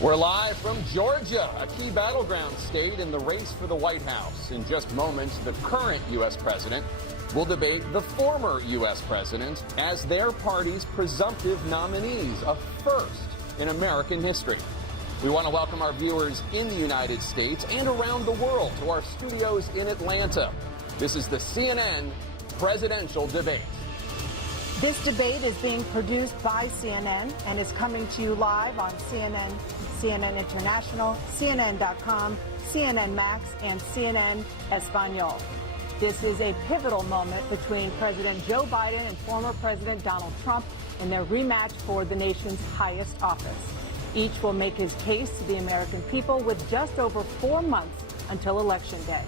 We're live from Georgia, a key battleground state in the race for the White House. In just moments, the current U.S. president will debate the former U.S. president as their party's presumptive nominees, a first in American history. We want to welcome our viewers in the United States and around the world to our studios in Atlanta. This is the CNN presidential debate. This debate is being produced by CNN and is coming to you live on CNN, CNN International, CNN.com, CNN Max, and CNN Espanol. This is a pivotal moment between President Joe Biden and former President Donald Trump in their rematch for the nation's highest office. Each will make his case to the American people with just over 4 months until Election Day.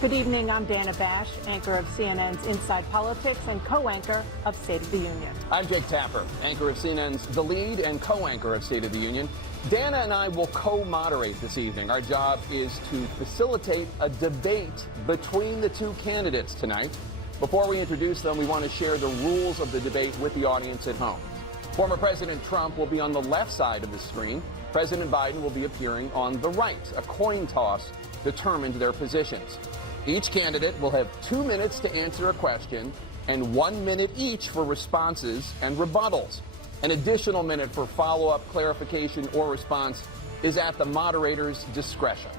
Good evening, I'm Dana Bash, anchor of CNN's Inside Politics and co-anchor of State of the Union. I'm Jake Tapper, anchor of CNN's The Lead and co-anchor of State of the Union. Dana and I will co-moderate this evening. Our job is to facilitate a debate between the two candidates tonight. Before we introduce them, we want to share the rules of the debate with the audience at home. Former President Trump will be on the left side of the screen. President Biden will be appearing on the right. A coin toss determined their positions. Each candidate will have 2 minutes to answer a question and 1 minute each for responses and rebuttals. An additional minute for follow-up, clarification, or response is at the moderator's discretion.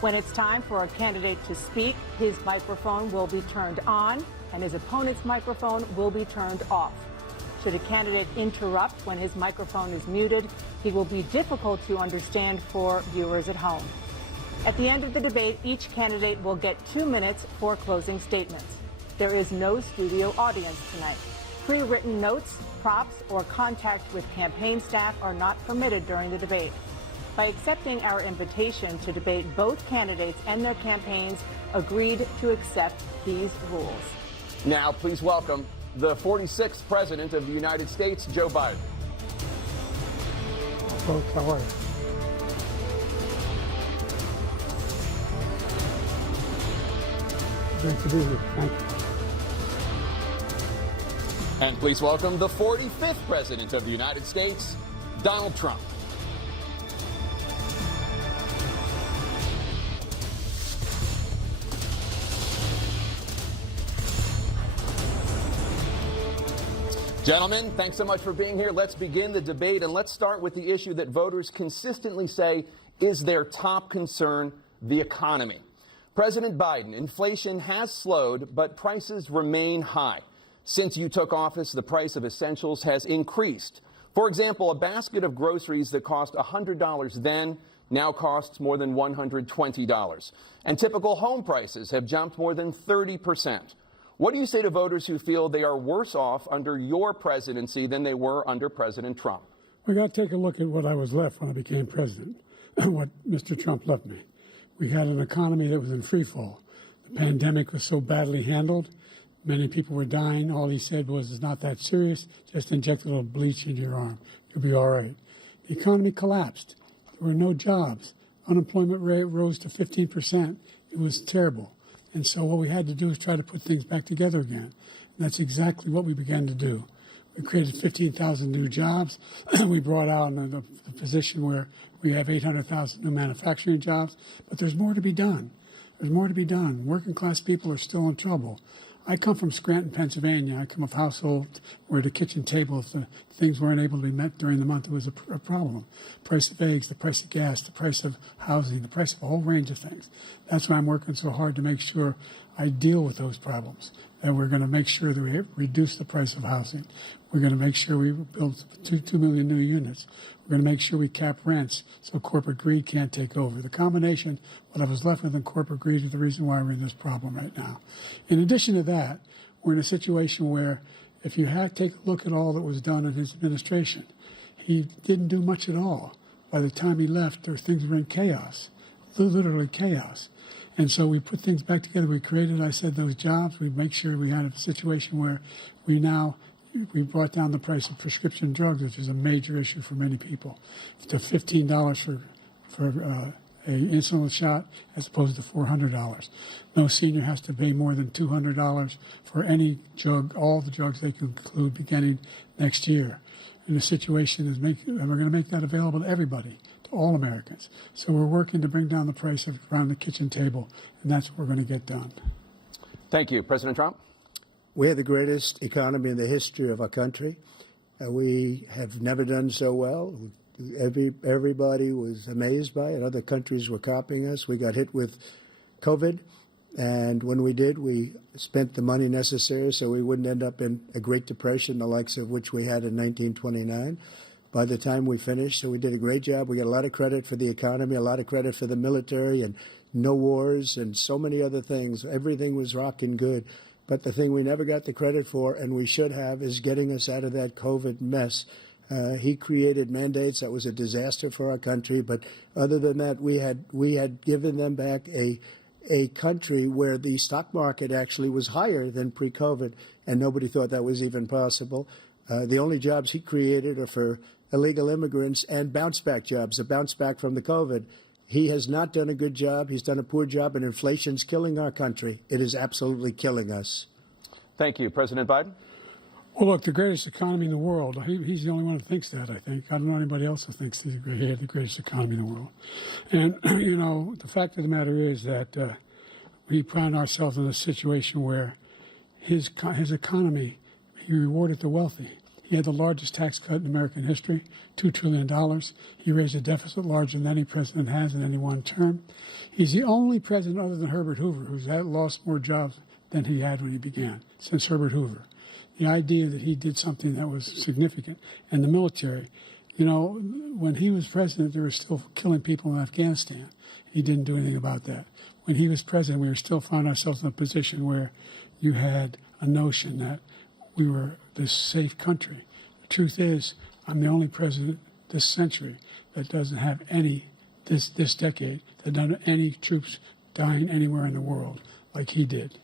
When it's time for a candidate to speak, his microphone will be turned on and his opponent's microphone will be turned off. Should a candidate interrupt when his microphone is muted, he will be difficult to understand for viewers at home. At the end of the debate, each candidate will get 2 minutes for closing statements. There is no studio audience tonight. Pre-written notes, props, or contact with campaign staff are not permitted during the debate. By accepting our invitation to debate, both candidates and their campaigns agreed to accept these rules. Now, please welcome the 46th President of the United States, Joe Biden. Folks, how are you? Great to be here. Thank you. And please welcome the 45th President of the United States, Donald Trump. Gentlemen, thanks so much for being here. Let's begin the debate, and let's start with the issue that voters consistently say is their top concern, the economy. President Biden, inflation has slowed, but prices remain high. Since you took office, the price of essentials has increased. For example, a basket of groceries that cost $100 then now costs more than $120. And typical home prices have jumped more than 30%. What do you say to voters who feel they are worse off under your presidency than they were under President Trump? We got to take a look at what I was left when I became president, what Mr. Trump left me. We had an economy that was in free fall. The pandemic was so badly handled. Many people were dying. All he said was, it's not that serious. Just inject a little bleach into your arm. You'll be all right. The economy collapsed. There were no jobs. Unemployment rate rose to 15%. It was terrible. And so what we had to do is try to put things back together again. And that's exactly what we began to do. We created 15,000 new jobs. We brought out the position where we have 800,000 new manufacturing jobs. But there's more to be done. There's more to be done. Working class people are still in trouble. I come from Scranton, Pennsylvania. I come of a household where the kitchen table, if the things weren't able to be met during the month, it was a problem. Price of eggs, the price of gas, the price of housing, the price of a whole range of things. That's why I'm working so hard to make sure I deal with those problems. And we're going to make sure that we reduce the price of housing. We're going to make sure we build 2 million new units. We're going to make sure we cap rents so corporate greed can't take over. The combination, what I was left with in corporate greed, is the reason why we're in this problem right now. In addition to that, we're in a situation where if you take a look at all that was done in his administration, he didn't do much at all. By the time he left, things were in chaos, literally chaos. And so we put things back together. We created, I said, those jobs. We make sure we had a situation where we brought down the price of prescription drugs, which is a major issue for many people, to $15 for an insulin shot as opposed to $400. No senior has to pay more than $200 for any drug, all the drugs they can include beginning next year. in a situation and we're going to make that available to everybody, to all Americans. So we're working to bring down the price of around the kitchen table, and that's what we're going to get done. Thank you. President Trump? We have the greatest economy in the history of our country. We have never done so well. Everybody was amazed by it. Other countries were copying us. We got hit with COVID, and when we did, we spent the money necessary so we wouldn't end up in a Great Depression, the likes of which we had in 1929. By the time we finished, so we did a great job. We got a lot of credit for the economy, a lot of credit for the military, and no wars, and so many other things. Everything was rocking good. But the thing we never got the credit for, and we should have, is getting us out of that COVID mess. He created mandates that was a disaster for our country. But other than that, we had given them back a country where the stock market actually was higher than pre-COVID, and nobody thought that was even possible. The only jobs he created are for illegal immigrants and bounce-back jobs, a bounce back from the COVID. He has not done a good job. He's done a poor job, and inflation's killing our country. It is absolutely killing us. Thank you. President Biden? Well, look, the greatest economy in the world, he's the only one who thinks that, I think. I don't know anybody else who thinks he had the greatest economy in the world. And, you know, the fact of the matter is that we found ourselves in a situation where his economy, he rewarded the wealthy. He had the largest tax cut in American history, $2 trillion. He raised a deficit larger than any president has in any one term. He's the only president other than Herbert Hoover who's lost more jobs than he had when he began, since Herbert Hoover. The idea that he did something that was significant. And the military, you know, when he was president, they were still killing people in Afghanistan. He didn't do anything about that. When he was president, we were still found ourselves in a position where you had a notion that we were this safe country. The truth is, I'm the only president this century that doesn't have this decade, that doesn't have any troops dying anywhere in the world like he did.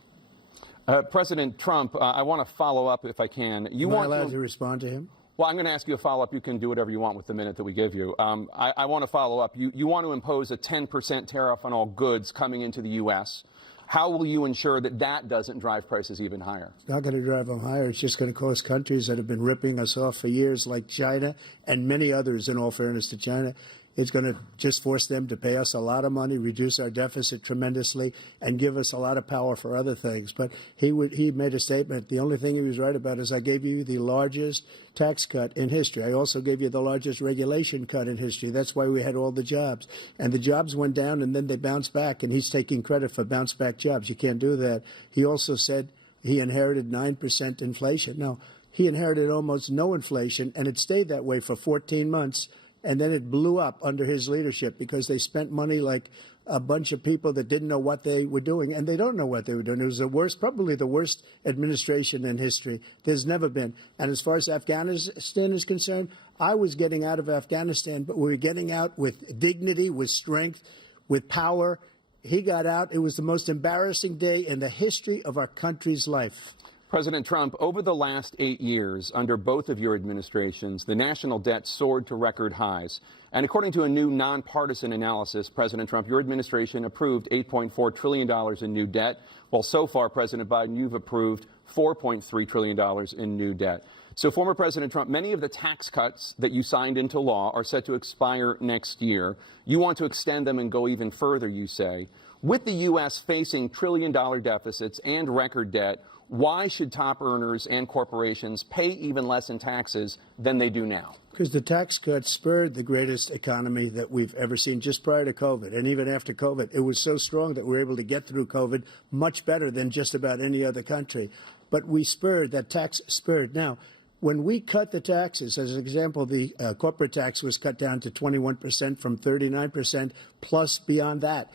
President Trump, I want to follow up if I can. Am I allowed to respond to him? Well, I'm going to ask you a follow-up. You can do whatever you want with the minute that we give you. I want to follow up. You want to impose a 10% tariff on all goods coming into the U.S. How will you ensure that that doesn't drive prices even higher? It's not going to drive them higher. It's just going to cost countries that have been ripping us off for years, like China and many others, in all fairness to China. It's going to just force them to pay us a lot of money, reduce our deficit tremendously, and give us a lot of power for other things. But he made a statement. The only thing he was right about is I gave you the largest tax cut in history. I also gave you the largest regulation cut in history. That's why we had all the jobs. And the jobs went down, and then they bounced back, and he's taking credit for bounce-back jobs. You can't do that. He also said he inherited 9% inflation. No, he inherited almost no inflation, and it stayed that way for 14 months. And then it blew up under his leadership because they spent money like a bunch of people that didn't know what they were doing, and they don't know what they were doing. It was the worst, probably the worst administration in history. There's never been. And as far as Afghanistan is concerned, I was getting out of Afghanistan, but we were getting out with dignity, with strength, with power. He got out. It was the most embarrassing day in the history of our country's life. President Trump, over the last 8 years, under both of your administrations, the national debt soared to record highs. And according to a new nonpartisan analysis, President Trump, your administration approved $8.4 trillion in new debt, while so far, President Biden, you've approved $4.3 trillion in new debt. So, former President Trump, many of the tax cuts that you signed into law are set to expire next year. You want to extend them and go even further, you say. With the U.S. facing trillion-dollar deficits and record debt, why should top earners and corporations pay even less in taxes than they do now? Because the tax cuts spurred the greatest economy that we've ever seen just prior to COVID. And even after COVID, it was so strong that we were able to get through COVID much better than just about any other country. But we spurred, that tax spurred. Now, when we cut the taxes, as an example, the corporate tax was cut down to 21% from 39%, plus beyond that.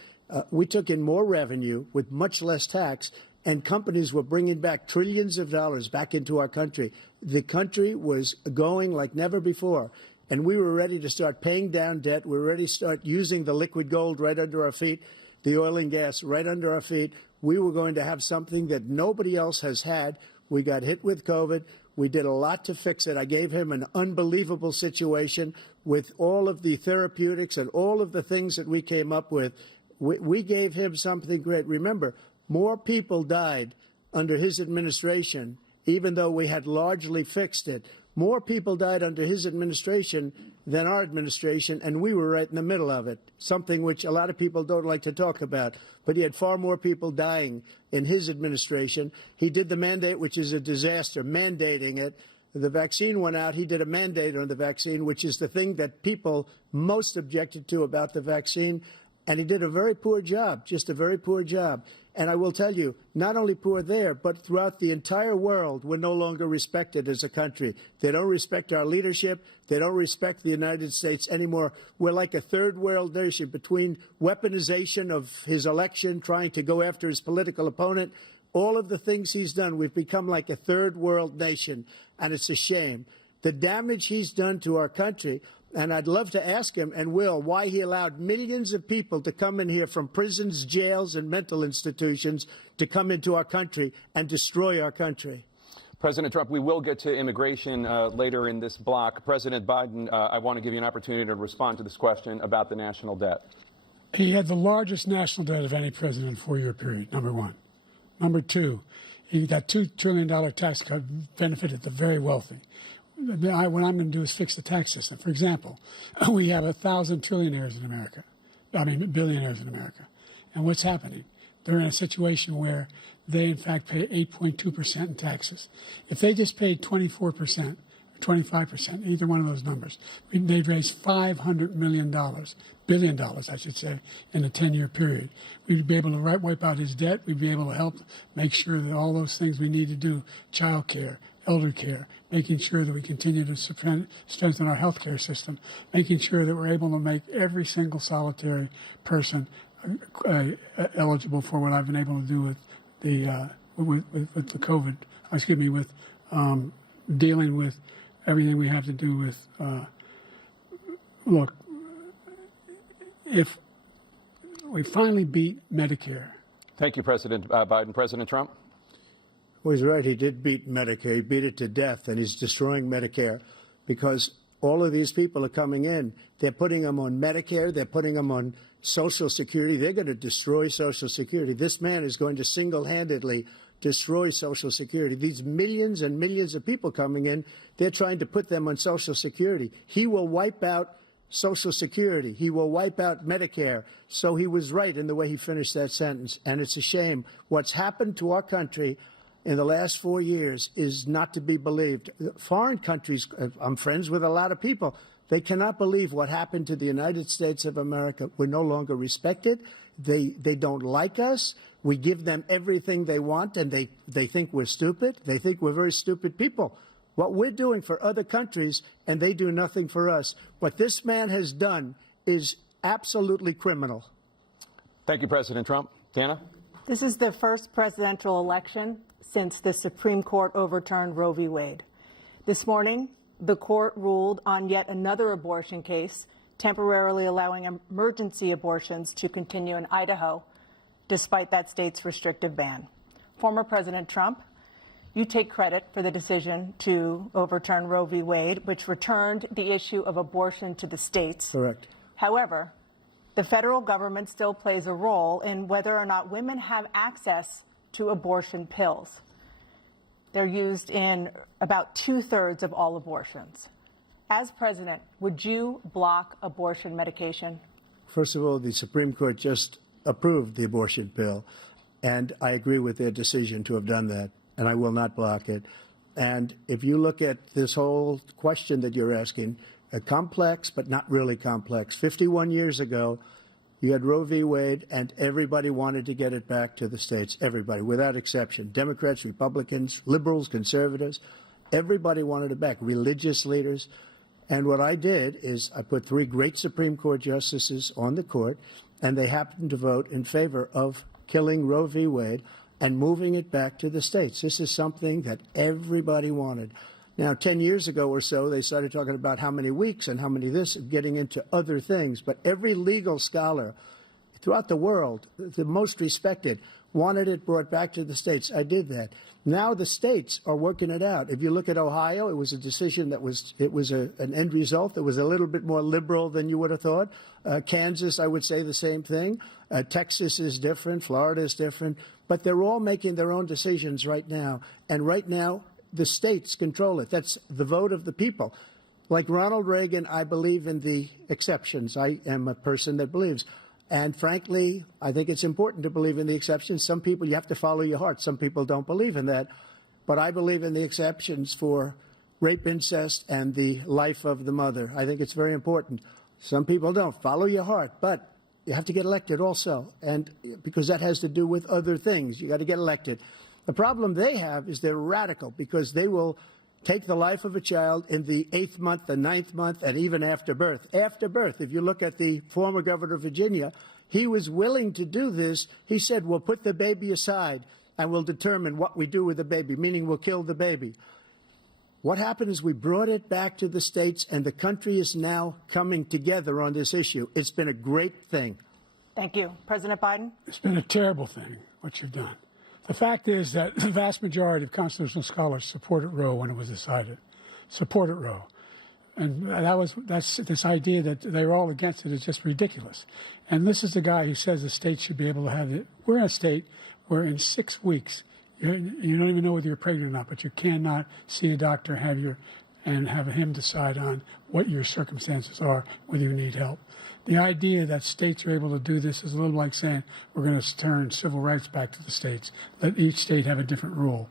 We took in more revenue with much less tax, and companies were bringing back trillions of dollars back into our country. The country was going like never before, and we were ready to start paying down debt. We were ready to start using the liquid gold right under our feet, the oil and gas right under our feet. We were going to have something that nobody else has had. We got hit with COVID. We did a lot to fix it. I gave him an unbelievable situation with all of the therapeutics and all of the things that we came up with. We gave him something great. Remember, more people died under his administration, even though we had largely fixed it. More people died under his administration than our administration, and we were right in the middle of it, something which a lot of people don't like to talk about. But he had far more people dying in his administration. He did the mandate, which is a disaster, mandating it. The vaccine went out. He did a mandate on the vaccine, which is the thing that people most objected to about the vaccine. And he did a very poor job, just a very poor job. And I will tell you, not only poor there, but throughout the entire world, we're no longer respected as a country. They don't respect our leadership. They don't respect the United States anymore. We're like a third world nation between weaponization of his election, trying to go after his political opponent, all of the things he's done. We've become like a third world nation, and it's a shame. The damage he's done to our country. And I'd love to ask him, and will, why he allowed millions of people to come in here from prisons, jails, and mental institutions to come into our country and destroy our country. President Trump, we will get to immigration later in this block. President Biden, I want to give you an opportunity to respond to this question about the national debt. He had the largest national debt of any president in a four-year period, number one. Number two, that $2 trillion tax cut benefited the very wealthy. What I'm going to do is fix the tax system. For example, we have 1,000 billionaires in America. And what's happening? They're in a situation where they, in fact, pay 8.2% in taxes. If they just paid 24%, 25%, either one of those numbers, they'd raise $500 billion, I should say, in a 10-year period. We'd be able to wipe out his debt. We'd be able to help make sure that all those things we need to do, child care, elder care, making sure that we continue to strengthen our health care system, making sure that we're able to make every single solitary person eligible for what I've been able to do with the the COVID, with dealing with everything we have to do with, look, if we finally beat Medicare. Thank you, President Biden. President Trump? Well, he's right. He did beat Medicare. He beat it to death, and he's destroying Medicare because all of these people are coming in. They're putting them on Medicare. They're putting them on Social Security. They're going to destroy Social Security. This man is going to single-handedly destroy Social Security. These millions and millions of people coming in, they're trying to put them on Social Security. He will wipe out Social Security. He will wipe out Medicare. So he was right in the way he finished that sentence. And it's a shame. What's happened to our country in the last 4 years is not to be believed. Foreign countries, I'm friends with a lot of people, they cannot believe what happened to the United States of America. We're no longer respected. They don't like us. We give them everything they want, and they think we're stupid. They think we're very stupid people. What we're doing for other countries, and they do nothing for us. What this man has done is absolutely criminal. Thank you, President Trump. Dana? This is the first presidential election since the Supreme Court overturned Roe v. Wade. This morning, the court ruled on yet another abortion case, temporarily allowing emergency abortions to continue in Idaho, despite that state's restrictive ban. Former President Trump, you take credit for the decision to overturn Roe v. Wade, which returned the issue of abortion to the states. Correct. However, the federal government still plays a role in whether or not women have access to abortion pills. They're used in about 2/3 of all abortions. As president, would you block abortion medication? First of all, the Supreme Court just approved the abortion bill, and I agree with their decision to have done that, and I will not block it. And if you look at this whole question that you're asking, complex but not really complex. 51 years ago, you had Roe v. Wade, and everybody wanted to get it back to the states. Everybody, without exception. Democrats, Republicans, liberals, conservatives. Everybody wanted it back. Religious leaders. And what I did is I put 3 great Supreme Court justices on the court, and they happened to vote in favor of killing Roe v. Wade and moving it back to the states. This is something that everybody wanted. Now, 10 years ago or so, they started talking about how many weeks and how many this, getting into other things. But every legal scholar throughout the world, the most respected, wanted it brought back to the states. I did that. Now the states are working it out. If you look at Ohio, it was a decision that was an end result that was a little bit more liberal than you would have thought. Kansas, I would say the same thing. Texas is different. Florida is different. But they're all making their own decisions right now. And right now, the states control it. That's the vote of the people. Like Ronald Reagan, I believe in the exceptions. I am a person that believes. And frankly, I think it's important to believe in the exceptions. Some people, you have to follow your heart. Some people don't believe in that. But I believe in the exceptions for rape, incest, and the life of the mother. I think it's very important. Some people don't. Follow your heart. But you have to get elected also. And because that has to do with other things. You got to get elected. The problem they have is they're radical because they will take the life of a child in the 8th month, the 9th month, and even after birth. After birth, if you look at the former governor of Virginia, he was willing to do this. He said, we'll put the baby aside and we'll determine what we do with the baby, meaning we'll kill the baby. What happened is we brought it back to the states, and the country is now coming together on this issue. It's been a great thing. Thank you. President Biden? It's been a terrible thing, what you've done. The fact is that the vast majority of constitutional scholars supported Roe when it was decided, supported Roe. And that's this idea that they're all against it is just ridiculous. And this is the guy who says the state should be able to have it. We're in a state where in 6 weeks, you don't even know whether you're pregnant or not, but you cannot see a doctor, and have him decide on what your circumstances are, whether you need help. The idea that states are able to do this is a little like saying we're going to turn civil rights back to the states, let each state have a different rule.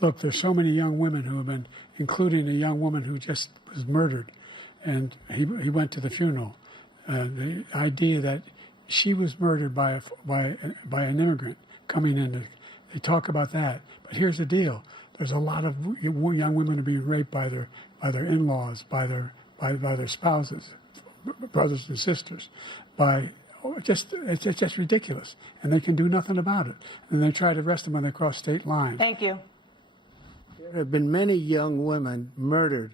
Look, there's so many young women who have been, including a young woman who just was murdered, and he went to the funeral. The idea that she was murdered by an immigrant coming in, they talk about that. But here's the deal: there's a lot of young women are being raped by their in-laws, by their spouses, brothers and sisters, it's just ridiculous, and they can do nothing about it. And they try to arrest them when they cross state lines. Thank you. There have been many young women murdered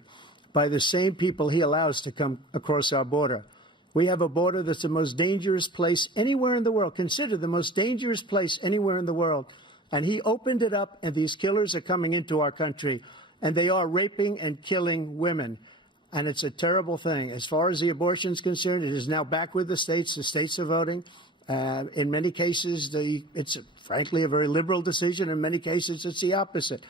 by the same people he allows to come across our border. We have a border that's the most dangerous place anywhere in the world, considered the most dangerous place anywhere in the world. And he opened it up, and these killers are coming into our country, and they are raping and killing women. And it's a terrible thing. As far as the abortion is concerned, it is now back with the states. The states are voting. In many cases, it's frankly a very liberal decision. In many cases, it's the opposite.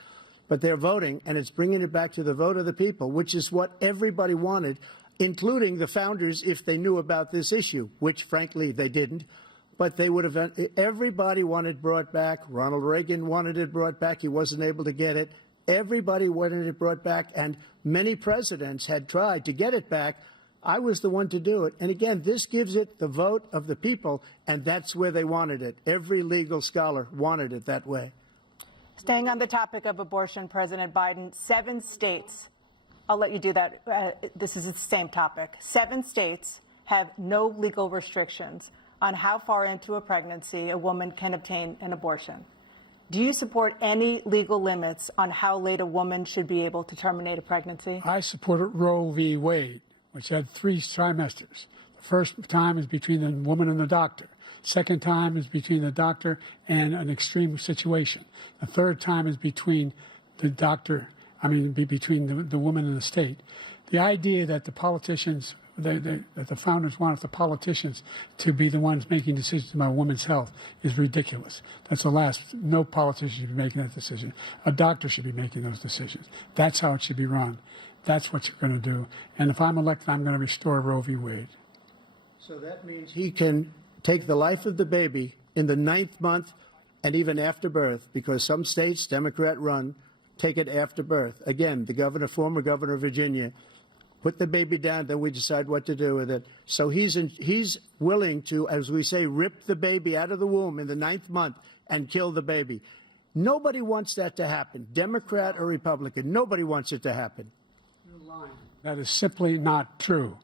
But they're voting, and it's bringing it back to the vote of the people, which is what everybody wanted, including the founders, if they knew about this issue, which, frankly, they didn't. But they would have. Everybody wanted brought back. Ronald Reagan wanted it brought back. He wasn't able to get it. Everybody wanted it brought back, and many presidents had tried to get it back. I was the one to do it. And again, this gives it the vote of the people, and that's where they wanted it. Every legal scholar wanted it that way. Staying on the topic of abortion, President Biden, 7 states, I'll let you do that. This is the same topic. 7 states have no legal restrictions on how far into a pregnancy a woman can obtain an abortion. Do you support any legal limits on how late a woman should be able to terminate a pregnancy? I supported Roe v. Wade, which had 3 trimesters. The first time is between the woman and the doctor. Second time is between the doctor and an extreme situation. The third time is between the doctor, between the woman and the state. The idea that the politicians, that the founders wanted the politicians to be the ones making decisions about women's health is ridiculous. That's the last. No politician should be making that decision. A doctor should be making those decisions. That's how it should be run. That's what you're going to do. And if I'm elected, I'm going to restore Roe v. Wade. So that means he can take the life of the baby in the 9th month and even after birth, because some states, Democrat run, take it after birth. Again, the former governor of Virginia, put the baby down, then we decide what to do with it. So he's willing to, as we say, rip the baby out of the womb in the 9th month and kill the baby. Nobody wants that to happen, Democrat or Republican. Nobody wants it to happen. You're lying. That is simply not true.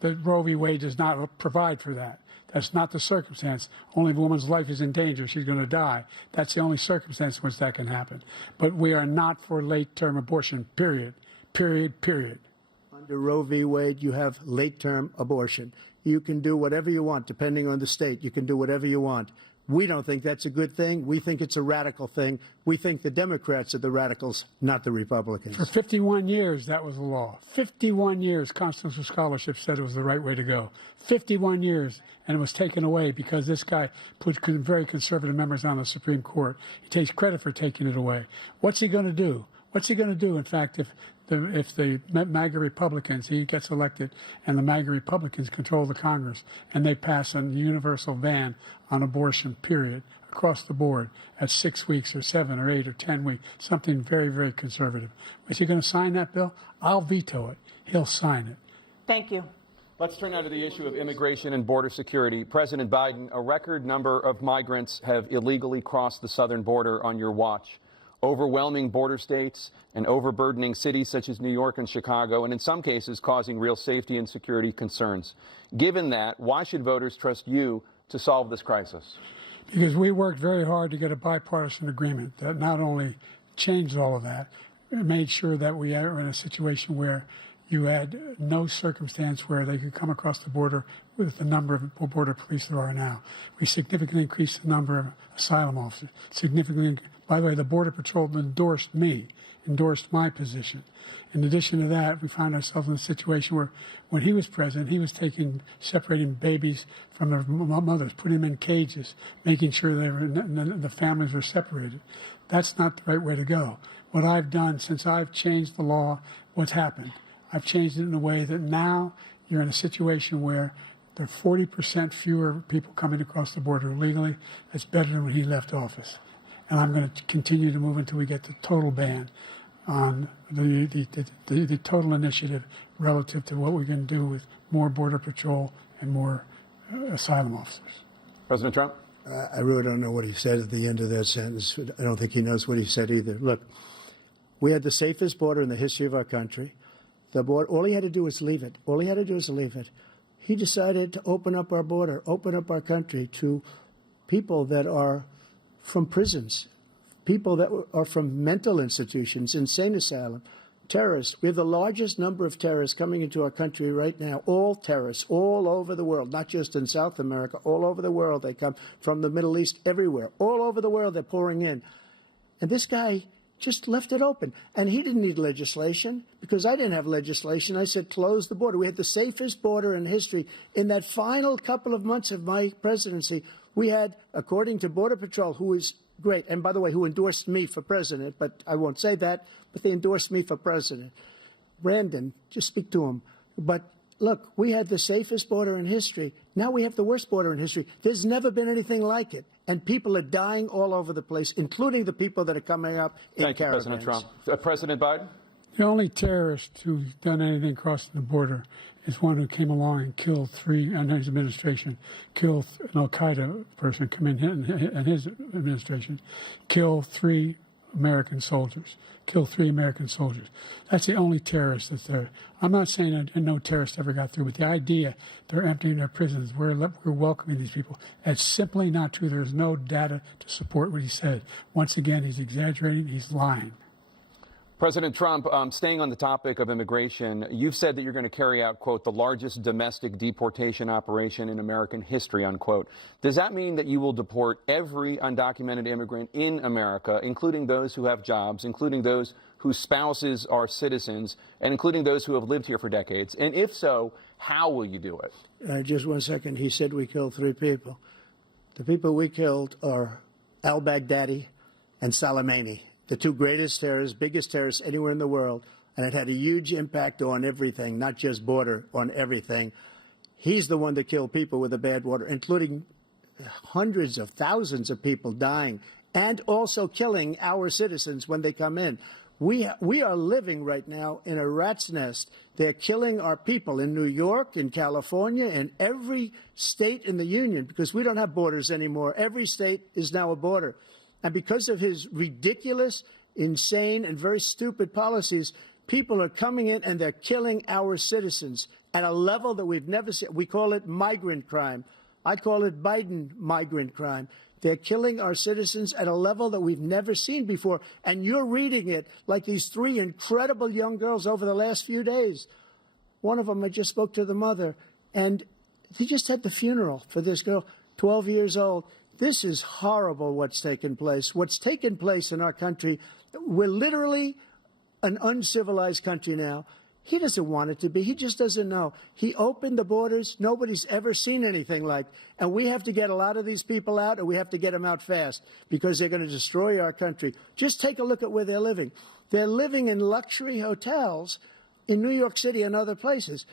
The Roe v. Wade does not provide for that. That's not the circumstance. Only if a woman's life is in danger, she's going to die. That's the only circumstance in which that can happen. But we are not for late-term abortion, period. Period, period. Under Roe v. Wade, you have late-term abortion. You can do whatever you want, depending on the state. You can do whatever you want. We don't think that's a good thing. We think it's a radical thing. We think the Democrats are the radicals, not the Republicans. For 51 years, that was the law. 51 years, constitutional scholarship said it was the right way to go. 51 years, and it was taken away because this guy put very conservative members on the Supreme Court. He takes credit for taking it away. What's he going to do? What's he going to do? In fact, if the MAGA Republicans, he gets elected, and the MAGA Republicans control the Congress, and they pass a universal ban on abortion, period, across the board at 6 weeks or 7 or 8 or 10 weeks, something very, very conservative. Is he going to sign that bill? I'll veto it. He'll sign it. Thank you. Let's turn now to the issue of immigration and border security. President Biden, a record number of migrants have illegally crossed the southern border on your watch. Overwhelming border states and overburdening cities such as New York and Chicago, and in some cases causing real safety and security concerns. Given that, why should voters trust you to solve this crisis? Because we worked very hard to get a bipartisan agreement that not only changed all of that, it made sure that we are in a situation where you had no circumstance where they could come across the border with the number of border police there are now. We significantly increased the number of asylum officers. By the way, the Border Patrol endorsed my position. In addition to that, we found ourselves in a situation where when he was president, he was separating babies from their mothers, putting them in cages, making sure the families were separated. That's not the right way to go. What I've done since I've changed the law, what's happened? I've changed it in a way that now you're in a situation where there are 40% fewer people coming across the border illegally. That's better than when he left office. And I'm going to continue to move until we get the total ban on the total initiative relative to what we can do with more Border Patrol and more asylum officers. President Trump? I really don't know what he said at the end of that sentence. I don't think he knows what he said either. Look, we had the safest border in the history of our country. The border, all he had to do was leave it. All he had to do was leave it. He decided to open up our border, open up our country to people that are from prisons, people that are from mental institutions, insane asylum, terrorists. We have the largest number of terrorists coming into our country right now, all terrorists, all over the world, not just in South America, all over the world. They come from the Middle East, everywhere. All over the world, they're pouring in. And this guy just left it open. And he didn't need legislation because I didn't have legislation. I said, close the border. We had the safest border in history. In that final couple of months of my presidency, we had, according to Border Patrol, who is great, and by the way, who endorsed me for president, but I won't say that, but they endorsed me for president. Brandon, just speak to him. But look, we had the safest border in history. Now we have the worst border in history. There's never been anything like it. And people are dying all over the place, including the people that are coming up in Thank caravans. you, President Trump. President Biden? The only terrorist who's done anything crossing the border is one who came along and killed three, under his administration, killed an al-Qaeda person come in his administration, killed 3 American soldiers. That's the only terrorist that's there. I'm not saying that no terrorist ever got through, but the idea they're emptying their prisons, we're welcoming these people, that's simply not true. There's no data to support what he said. Once again, he's exaggerating, he's lying. President Trump, staying on the topic of immigration, you've said that you're going to carry out, quote, the largest domestic deportation operation in American history, unquote. Does that mean that you will deport every undocumented immigrant in America, including those who have jobs, including those whose spouses are citizens, and including those who have lived here for decades? And if so, how will you do it? Just 1 second. He said we killed 3 people. The people we killed are al-Baghdadi and Soleimani, the 2 greatest terrorists, biggest terrorists anywhere in the world, and it had a huge impact on everything, not just border, on everything. He's the one that killed people with the bad water, including hundreds of thousands of people dying, and also killing our citizens when they come in. We are living right now in a rat's nest. They're killing our people in New York, in California, in every state in the union, because we don't have borders anymore. Every state is now a border. And because of his ridiculous, insane, and very stupid policies, people are coming in and they're killing our citizens at a level that we've never seen. We call it migrant crime. I call it Biden migrant crime. They're killing our citizens at a level that we've never seen before. And you're reading it like these 3 incredible young girls over the last few days. One of them, I just spoke to the mother, and they just had the funeral for this girl, 12 years old. This is horrible what's taken place. What's taken place in our country, we're literally an uncivilized country now. He doesn't want it to be. He just doesn't know. He opened the borders. Nobody's ever seen anything like. And we have to get a lot of these people out, and we have to get them out fast because they're going to destroy our country. Just take a look at where they're living. They're living in luxury hotels in New York City and other places.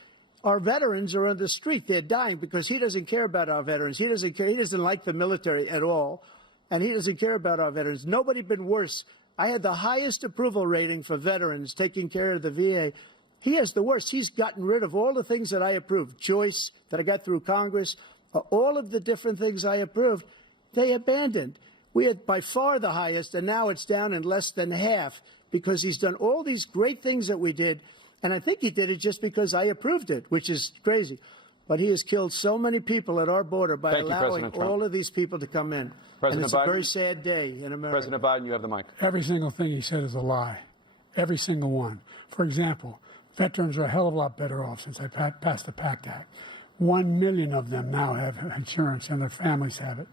Our veterans are on the street. They're dying because he doesn't care about our veterans. He doesn't care. He doesn't like the military at all, and he doesn't care about our veterans. Nobody been worse. I had the highest approval rating for veterans taking care of the VA. He has the worst. He's gotten rid of all the things that I approved, choice that I got through Congress, all of the different things I approved, they abandoned. We had by far the highest, and now it's down in less than half because he's done all these great things that we did. And I think he did it just because I approved it, which is crazy. But he has killed so many people at our border by allowing all of these people to come in. And it's a very sad day in America. President Biden, you have the mic. Every single thing he said is a lie. Every single one. For example, veterans are a hell of a lot better off since I passed the PACT Act. 1 million of them now have insurance, and their families have it.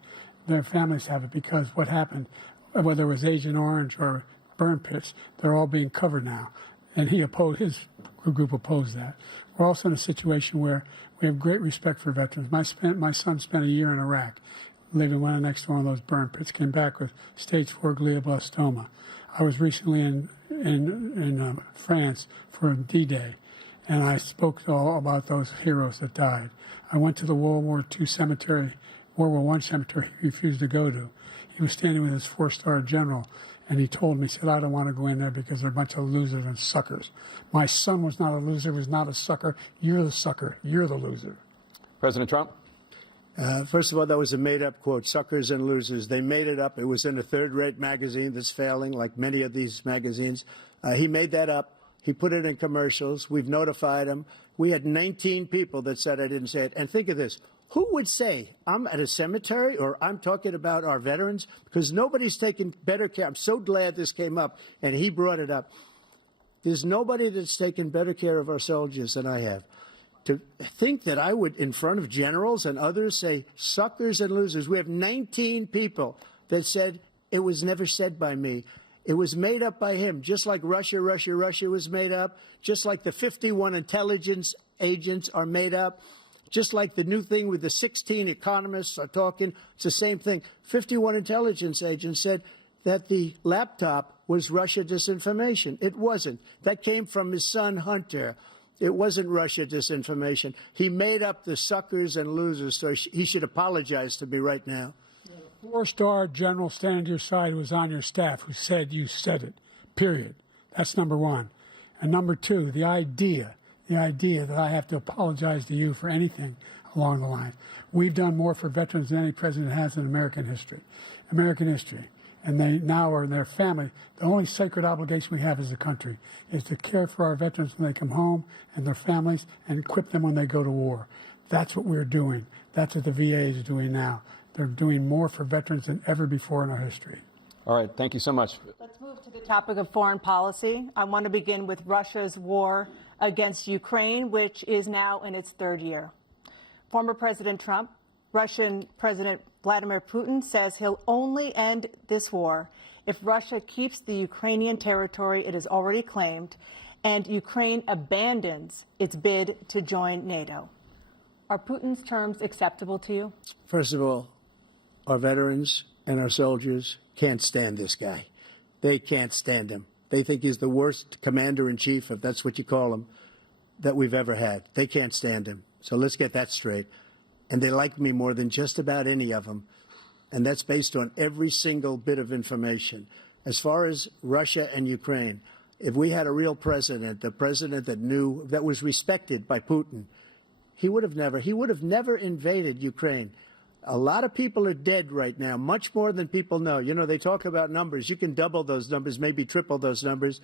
Their families have it because what happened, whether it was Agent Orange or burn pits, they're all being covered now. And he opposed, his group opposed that. We're also in a situation where we have great respect for veterans. My son spent a year in Iraq, living right next to one of those burn pits, came back with stage 4 glioblastoma. I was recently in France for D-Day, and I spoke all about those heroes that died. I went to the World War II cemetery, World War I cemetery he refused to go to. He was standing with his 4-star general, and he told me, he said, I don't want to go in there because they're a bunch of losers and suckers. My son was not a loser, was not a sucker. You're the sucker. You're the loser. President Trump? First of all, that was a made-up quote, suckers and losers. They made it up. It was in a third-rate magazine that's failing, like many of these magazines. He made that up. He put it in commercials. We've notified him. We had 19 people that said I didn't say it. And think of this. Who would say I'm at a cemetery or I'm talking about our veterans? Because nobody's taken better care. I'm so glad this came up, and he brought it up. There's nobody that's taken better care of our soldiers than I have. To think that I would, in front of generals and others, say suckers and losers. We have 19 people that said it was never said by me. It was made up by him, just like Russia was made up, just like the 51 intelligence agents are made up, just like the new thing with the 16 economists are talking. It's the same thing. 51 intelligence agents said that the laptop was Russia disinformation. It wasn't. That came from his son, Hunter. It wasn't Russia disinformation. He made up the suckers and losers, so he should apologize to me right now. 4-star general standing to your side who was on your staff who said you said it, period. That's number one. And number two, the idea that I have to apologize to you for anything along the line. We've done more for veterans than any president has in American history. And they now are in their family. The only sacred obligation we have as a country is to care for our veterans when they come home and their families and equip them when they go to war. That's what we're doing. That's what the VA is doing now. They're doing more for veterans than ever before in our history. All right. Thank you so much. Let's move to the topic of foreign policy. I want to begin with Russia's war against Ukraine, which is now in its 3rd year. Former President Trump, Russian President Vladimir Putin says he'll only end this war if Russia keeps the Ukrainian territory it has already claimed and Ukraine abandons its bid to join NATO. Are Putin's terms acceptable to you? First of all, our veterans and our soldiers can't stand this guy. They can't stand him. They think he's the worst commander-in-chief, if that's what you call him, that we've ever had. They can't stand him. So let's get that straight. And they like me more than just about any of them. And that's based on every single bit of information. As far as Russia and Ukraine, if we had a real president, the president that knew, that was respected by Putin, he would have never invaded Ukraine. A lot of people are dead right now, much more than people know. You know, they talk about numbers. You can double those numbers, maybe triple those numbers.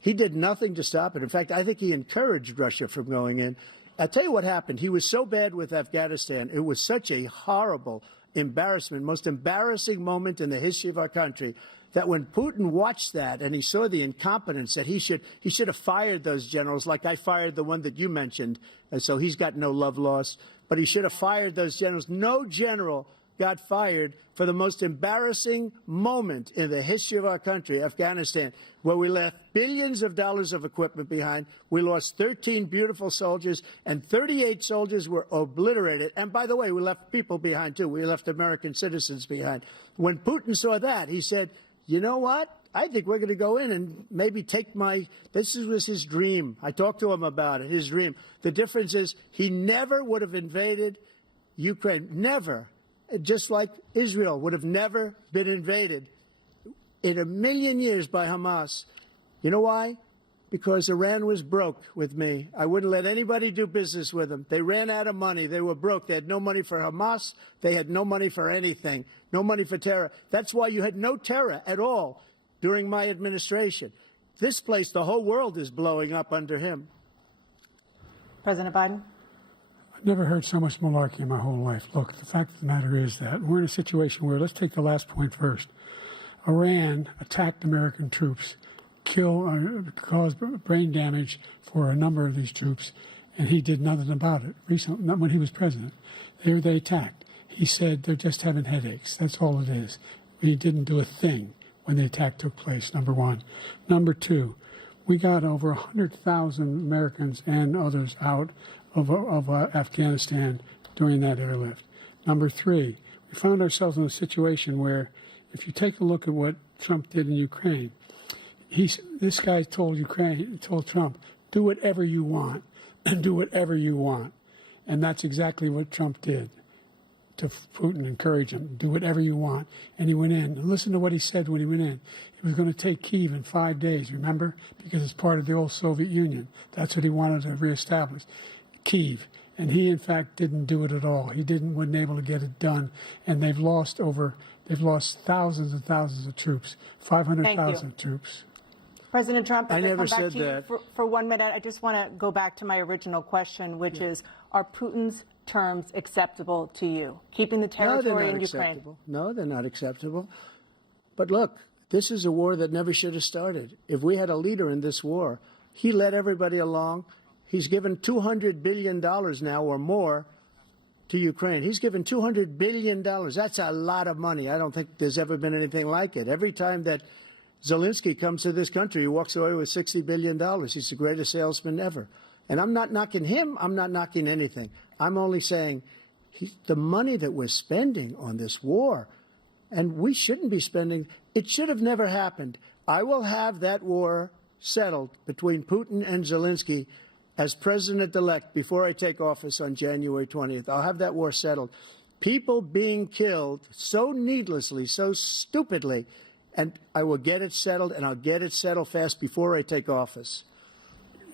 He did nothing to stop it. In fact, I think he encouraged Russia from going in. I'll tell you what happened. He was so bad with Afghanistan. It was such a horrible embarrassment, most embarrassing moment in the history of our country, that when Putin watched that and he saw the incompetence, that he should have fired those generals, like I fired the one that you mentioned, and so he's got no love lost. But he should have fired those generals. No general got fired for the most embarrassing moment in the history of our country, Afghanistan, where we left billions of dollars of equipment behind. We lost 13 beautiful soldiers, and 38 soldiers were obliterated. And by the way, we left people behind, too. We left American citizens behind. When Putin saw that, he said, you know what? I think we're going to go in and maybe take this was his dream. I talked to him about it, his dream. The difference is he never would have invaded Ukraine. Never. Just like Israel would have never been invaded in a million years by Hamas. You know why? Because Iran was broke with me. I wouldn't let anybody do business with them. They ran out of money. They were broke. They had no money for Hamas. They had no money for anything. No money for terror. That's why you had no terror at all during my administration. This place, the whole world is blowing up under him. President Biden? I've never heard so much malarkey in my whole life. Look, the fact of the matter is that we're in a situation where, let's take the last point first. Iran attacked American troops, caused brain damage for a number of these troops, and he did nothing about it. Recently, not when he was president. They attacked. He said they're just having headaches. That's all it is. He didn't do a thing when the attack took place, number one. Number two, we got over 100,000 Americans and others out of Afghanistan during that airlift. Number three, we found ourselves in a situation where, if you take a look at what Trump did in Ukraine, this guy told Trump, do whatever you want, and do whatever you want. And that's exactly what Trump did to Putin, encourage him, do whatever you want. And he went in. And listen to what he said when he went in. He was going to take Kyiv in 5 days, remember? Because it's part of the old Soviet Union. That's what he wanted to reestablish, Kyiv. And he, in fact, didn't do it at all. He wasn't able to get it done. And they've lost thousands and thousands of troops, 500,000 troops. President Trump, I never come back said to you that. for 1 minute. I just want to go back to my original question, which is, are Putin's terms acceptable to you? Keeping the territory in Ukraine? Acceptable. No, they're not acceptable. But look, this is a war that never should have started. If we had a leader in this war, he led everybody along. He's given $200 billion now or more to Ukraine. He's given $200 billion. That's a lot of money. I don't think there's ever been anything like it. Every time that Zelensky comes to this country, he walks away with $60 billion. He's the greatest salesman ever. And I'm not knocking him. I'm not knocking anything. I'm only saying the money that we're spending on this war, and we shouldn't be spending, it should have never happened. I will have that war settled between Putin and Zelensky as president-elect before I take office on January 20th. I'll have that war settled. People being killed so needlessly, so stupidly, and I will get it settled, and I'll get it settled fast before I take office.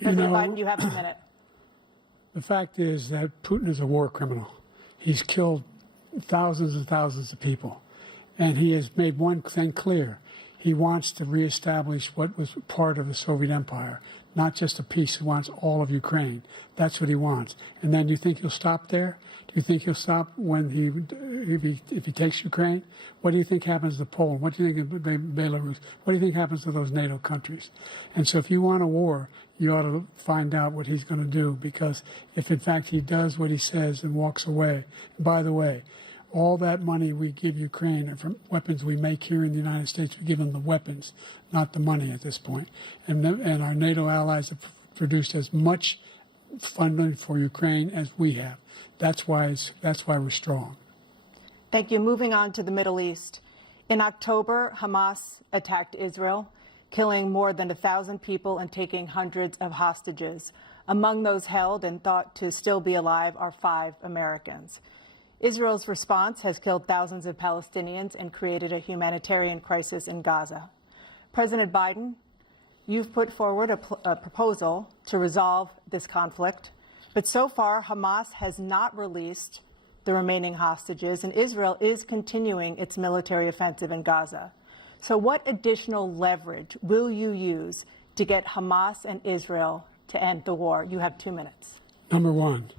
President Biden, you have a minute. The fact is that Putin is a war criminal. He's killed thousands and thousands of people. And he has made one thing clear. He wants to reestablish what was part of the Soviet Empire, not just a piece. He wants all of Ukraine. That's what he wants. And then do you think he'll stop there? Do you think he'll stop when if he takes Ukraine? What do you think happens to Poland? What do you think of Belarus? What do you think happens to those NATO countries? And so if you want a war, you ought to find out what he's going to do, because if in fact he does what he says and walks away, and by the way, all that money we give Ukraine are from weapons we make here in the United States. We give them the weapons, not the money at this point. And our NATO allies have produced as much funding for Ukraine as we have. That's why we're strong. Thank you. Moving on to the Middle East. In October, Hamas attacked Israel, killing more than 1,000 people and taking hundreds of hostages. Among those held and thought to still be alive are 5 Americans. Israel's response has killed thousands of Palestinians and created a humanitarian crisis in Gaza. President Biden, you've put forward a proposal to resolve this conflict, but so far Hamas has not released the remaining hostages, and Israel is continuing its military offensive in Gaza. So what additional leverage will you use to get Hamas and Israel to end the war? You have 2 minutes. Number one,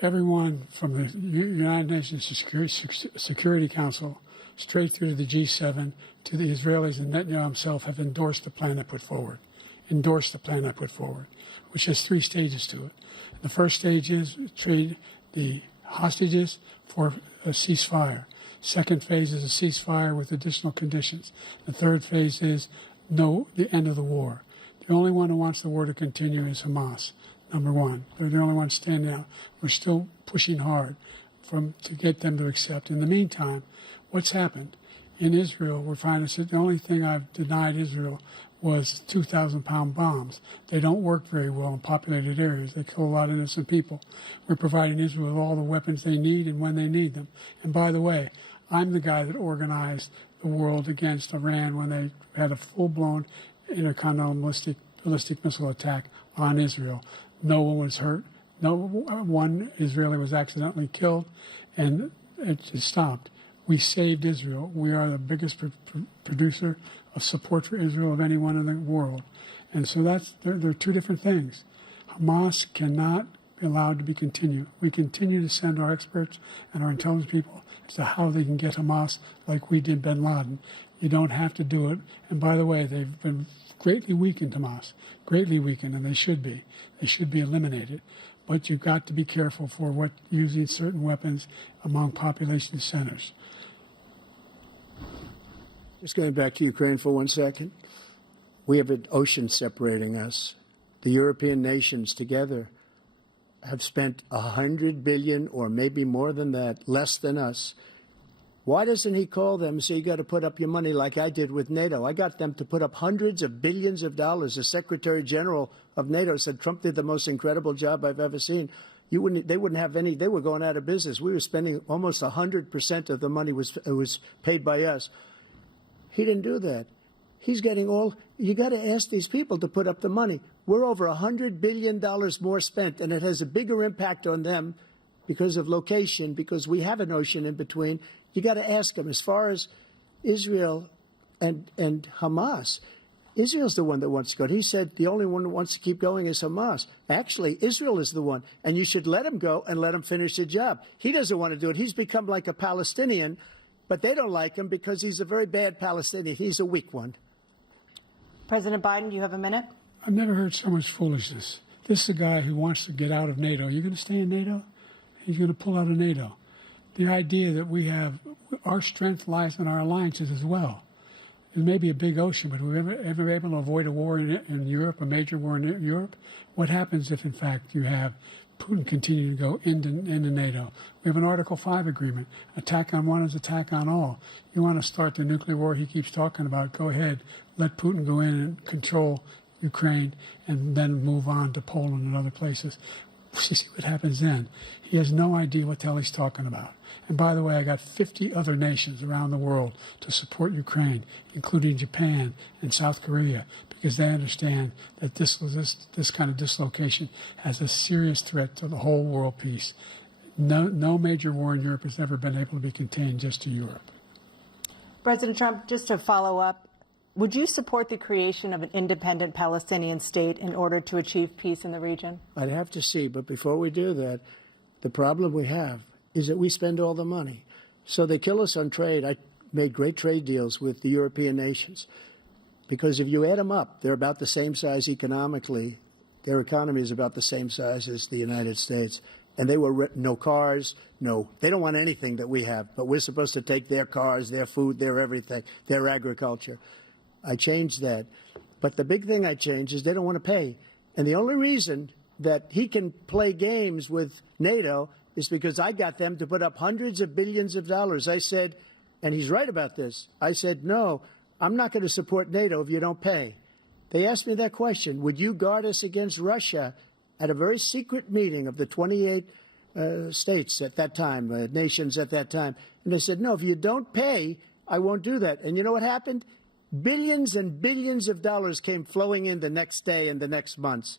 everyone from the United Nations Security Council straight through to the G7 to the Israelis and Netanyahu himself have endorsed the plan I put forward, which has 3 stages to it. The first stage is trade the hostages for a ceasefire. Second phase is a ceasefire with additional conditions. The third phase is the end of the war. The only one who wants the war to continue is Hamas. Number one, they're the only ones standing out. We're still pushing hard to get them to accept. In the meantime, what's happened in Israel, we're finding that the only thing I've denied Israel was 2,000-pound bombs. They don't work very well in populated areas. They kill a lot of innocent people. We're providing Israel with all the weapons they need and when they need them. And by the way, I'm the guy that organized the world against Iran when they had a full-blown intercontinental ballistic missile attack on Israel. No one was hurt. No one Israeli was accidentally killed, and it just stopped. We saved Israel. We are the biggest producer of support for Israel of anyone in the world. And so there are two different things. Hamas cannot be allowed to be continued. We continue to send our experts and our intelligence people as to how they can get Hamas like we did bin Laden. You don't have to do it. And by the way, they've been greatly weakened, Hamas, greatly weakened, and they should be. They should be eliminated. But you've got to be careful for what using certain weapons among population centers. Just going back to Ukraine for 1 second. We have an ocean separating us. The European nations together have spent $100 billion, or maybe more than that, less than us. Why doesn't he call them and say, you got to put up your money like I did with NATO? I got them to put up hundreds of billions of dollars. The Secretary General of NATO said Trump did the most incredible job I've ever seen. They wouldn't have any. They were going out of business. We were spending almost 100% of the money was paid by us. He didn't do that. He's getting all. You got to ask these people to put up the money. We're over $100 billion more spent, and it has a bigger impact on them because of location, because we have an ocean in between. You got to ask them. As far as Israel and Hamas, Israel's the one that wants to go. He said the only one that wants to keep going is Hamas. Actually, Israel is the one, and you should let him go and let him finish the job. He doesn't want to do it. He's become like a Palestinian, but they don't like him because he's a very bad Palestinian. He's a weak one. President Biden, you have a minute. I've never heard so much foolishness. This is a guy who wants to get out of NATO. You're going to stay in NATO? He's going to pull out of NATO. The idea that we have, our strength lies in our alliances as well. It may be a big ocean, but we're ever able to avoid a war in Europe, a major war in Europe? What happens if, in fact, you have Putin continue to go into NATO? We have an Article 5 agreement. Attack on one is attack on all. You want to start the nuclear war he keeps talking about, go ahead. Let Putin go in and control Ukraine and then move on to Poland and other places. See what happens then. He has no idea what the hell he's talking about. And by the way, I got 50 other nations around the world to support Ukraine, including Japan and South Korea, because they understand that this kind of dislocation has a serious threat to the whole world peace. No major war in Europe has ever been able to be contained just to Europe. President Trump, just to follow up, would you support the creation of an independent Palestinian state in order to achieve peace in the region? I'd have to see, but before we do that, the problem we have is that we spend all the money. So they kill us on trade. I made great trade deals with the European nations because if you add them up, they're about the same size economically. Their economy is about the same size as the United States. And they were no cars, they don't want anything that we have, but we're supposed to take their cars, their food, their everything, their agriculture. I changed that. But the big thing I changed is they don't want to pay. And the only reason that he can play games with NATO is because I got them to put up hundreds of billions of dollars. I said, and he's right about this, I said, no, I'm not going to support NATO if you don't pay. They asked me that question, would you guard us against Russia, at a very secret meeting of the 28 states at that time, nations at that time. And they said, no, if you don't pay, I won't do that. And you know what happened? Billions and billions of dollars came flowing in the next day and the next months.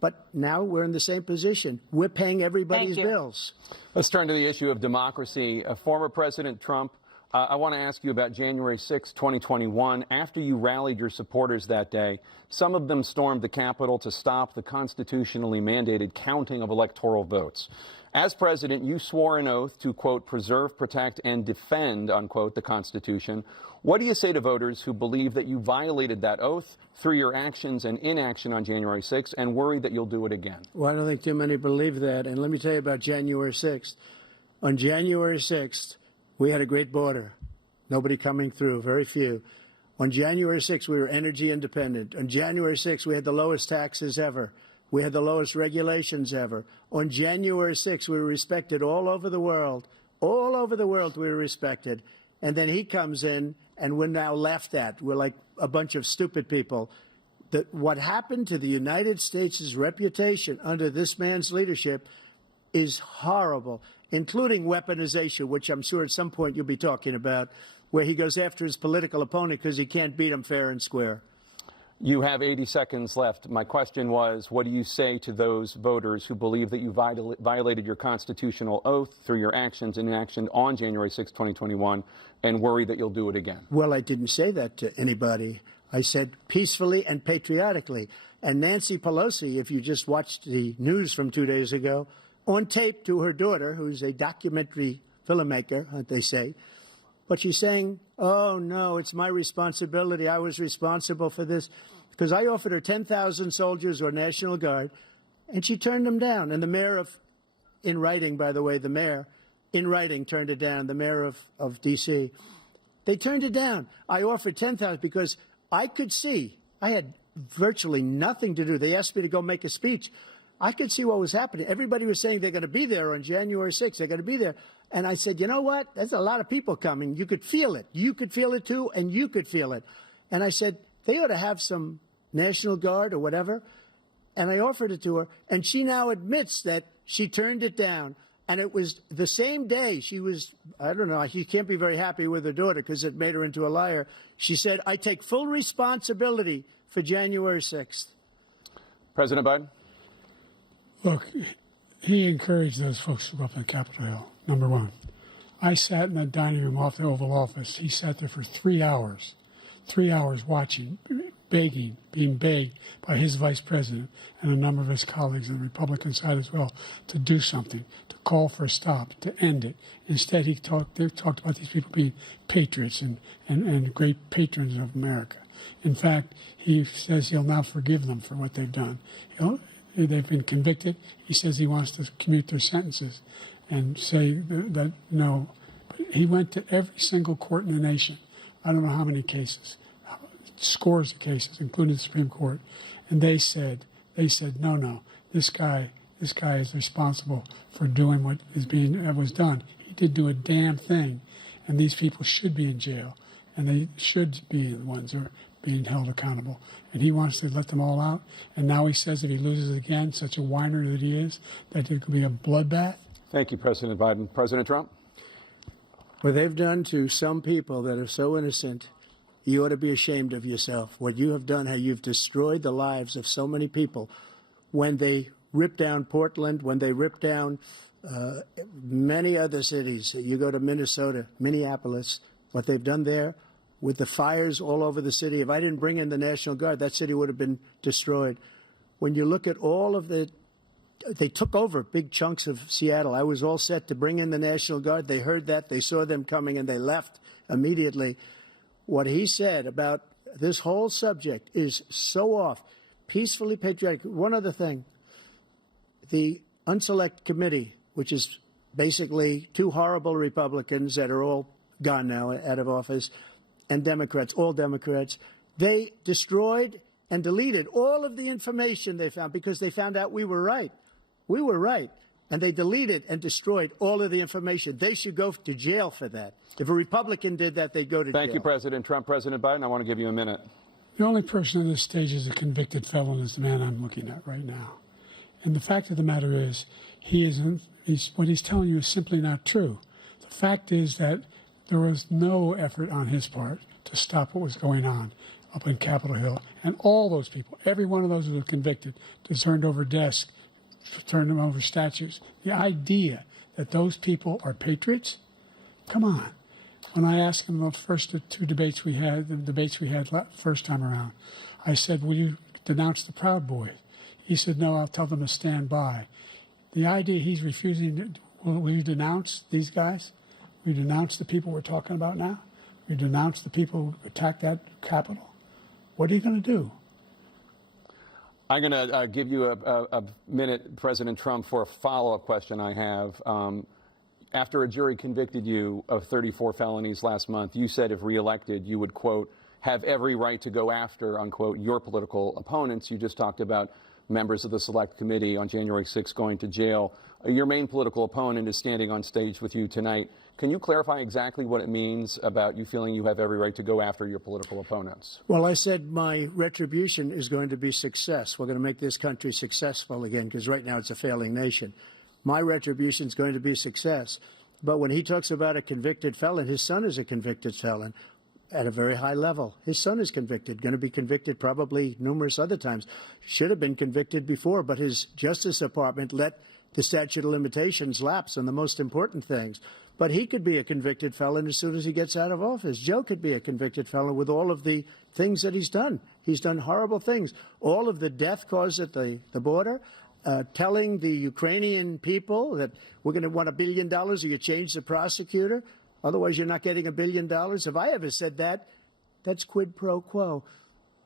But now we're in the same position. We're paying everybody's bills. Let's turn to the issue of democracy. Former President Trump, I want to ask you about January 6, 2021. After you rallied your supporters that day, some of them stormed the Capitol to stop the constitutionally mandated counting of electoral votes. As president, you swore an oath to, quote, preserve, protect, and defend, unquote, the Constitution. What do you say to voters who believe that you violated that oath through your actions and inaction on January 6th and worry that you'll do it again? Well, I don't think too many believe that. And let me tell you about January 6th. On January 6th, we had a great border. Nobody coming through, very few. On January 6th, we were energy independent. On January 6th, we had the lowest taxes ever. We had the lowest regulations ever. On January 6th, we were respected all over the world. All over the world, we were respected. And then he comes in, and we're now laughed at. We're like a bunch of stupid people. That what happened to the United States' reputation under this man's leadership is horrible, including weaponization, which I'm sure at some point you'll be talking about, where he goes after his political opponent because he can't beat him fair and square. You have 80 seconds left. My question was, what do you say to those voters who believe that you violated your constitutional oath through your actions and inaction on January 6, 2021, and worry that you'll do it again? Well, I didn't say that to anybody. I said peacefully and patriotically. And Nancy Pelosi, if you just watched the news from 2 days ago, on tape to her daughter, who's a documentary filmmaker, they say, but she's saying, oh, no, it's my responsibility. I was responsible for this. Because I offered her 10,000 soldiers or National Guard, and she turned them down. And the mayor in writing, by the way, the mayor, in writing, turned it down, the mayor of D.C. They turned it down. I offered 10,000 because I could see, I had virtually nothing to do. They asked me to go make a speech. I could see what was happening. Everybody was saying they're going to be there on January 6th. They're going to be there. And I said, you know what? There's a lot of people coming. You could feel it. You could feel it, too, and you could feel it. And I said, they ought to have some National Guard or whatever. And I offered it to her. And she now admits that she turned it down. And it was the same day she was, I don't know, she can't be very happy with her daughter because it made her into a liar. She said, I take full responsibility for January 6th. President Biden? Look, he encouraged those folks to go up on Capitol Hill, number one. I sat in that dining room off the Oval Office. He sat there for 3 hours watching, begging, being begged by his vice president and a number of his colleagues on the Republican side as well to do something, to call for a stop, to end it. Instead, they talked about these people being patriots and great patrons of America. In fact, he says he'll now forgive them for what they've done. They've been convicted. He says he wants to commute their sentences and say that no. But he went to every single court in the nation. I don't know how many cases, scores of cases, including the Supreme Court, and they said, no, this guy is responsible for doing what was done. He did do a damn thing, and these people should be in jail, and they should be the ones who are being held accountable. And he wants to let them all out. And now he says if he loses again, such a whiner that he is, that it could be a bloodbath. Thank you, President Biden. President Trump? What they've done to some people that are so innocent, you ought to be ashamed of yourself. What you have done, how you've destroyed the lives of so many people. When they ripped down Portland, when they ripped down many other cities, you go to Minnesota, Minneapolis, what they've done there, with the fires all over the city. If I didn't bring in the National Guard, that city would have been destroyed. When you look at all of they took over big chunks of Seattle. I was all set to bring in the National Guard. They heard that, they saw them coming, and they left immediately. What he said about this whole subject is so off. Peacefully patriotic. One other thing, the Unselect Committee, which is basically two horrible Republicans that are all gone now, out of office, and Democrats, all Democrats, they destroyed and deleted all of the information they found because they found out we were right. We were right. And they deleted and destroyed all of the information. They should go to jail for that. If a Republican did that, they'd go to jail. Thank you, President Trump. President Biden, I want to give you a minute. The only person on this stage is a convicted felon is the man I'm looking at right now. And the fact of the matter is, what he's telling you is simply not true. The fact is that there was no effort on his part to stop what was going on up in Capitol Hill. And all those people, every one of those who were convicted, turned over desks, turned them over statues. The idea that those people are patriots? Come on. When I asked him about the first two debates we had, first time around, I said, will you denounce the Proud Boys? He said, no, I'll tell them to stand by. The idea he's refusing, will you denounce these guys? We denounce the people we're talking about now. We denounce the people who attacked that Capitol. What are you going to do? I'm going to give you a minute, President Trump, for a follow-up question I have. After a jury convicted you of 34 felonies last month, you said if reelected, you would, quote, have every right to go after, unquote, your political opponents. You just talked about members of the Select Committee on January 6th going to jail. Your main political opponent is standing on stage with you tonight. Can you clarify exactly what it means about you feeling you have every right to go after your political opponents? Well, I said my retribution is going to be success. We're going to make this country successful again, because right now it's a failing nation. My retribution is going to be success. But when he talks about a convicted felon, his son is a convicted felon at a very high level. His son is convicted, going to be convicted probably numerous other times. Should have been convicted before, but his Justice Department let the statute of limitations lapse on the most important things. But he could be a convicted felon as soon as he gets out of office. Joe could be a convicted felon with all of the things that he's done. He's done horrible things. All of the death caused at the border, telling the Ukrainian people that we're going to want $1 billion or you change the prosecutor. Otherwise, you're not getting $1 billion. If I ever said that, that's quid pro quo.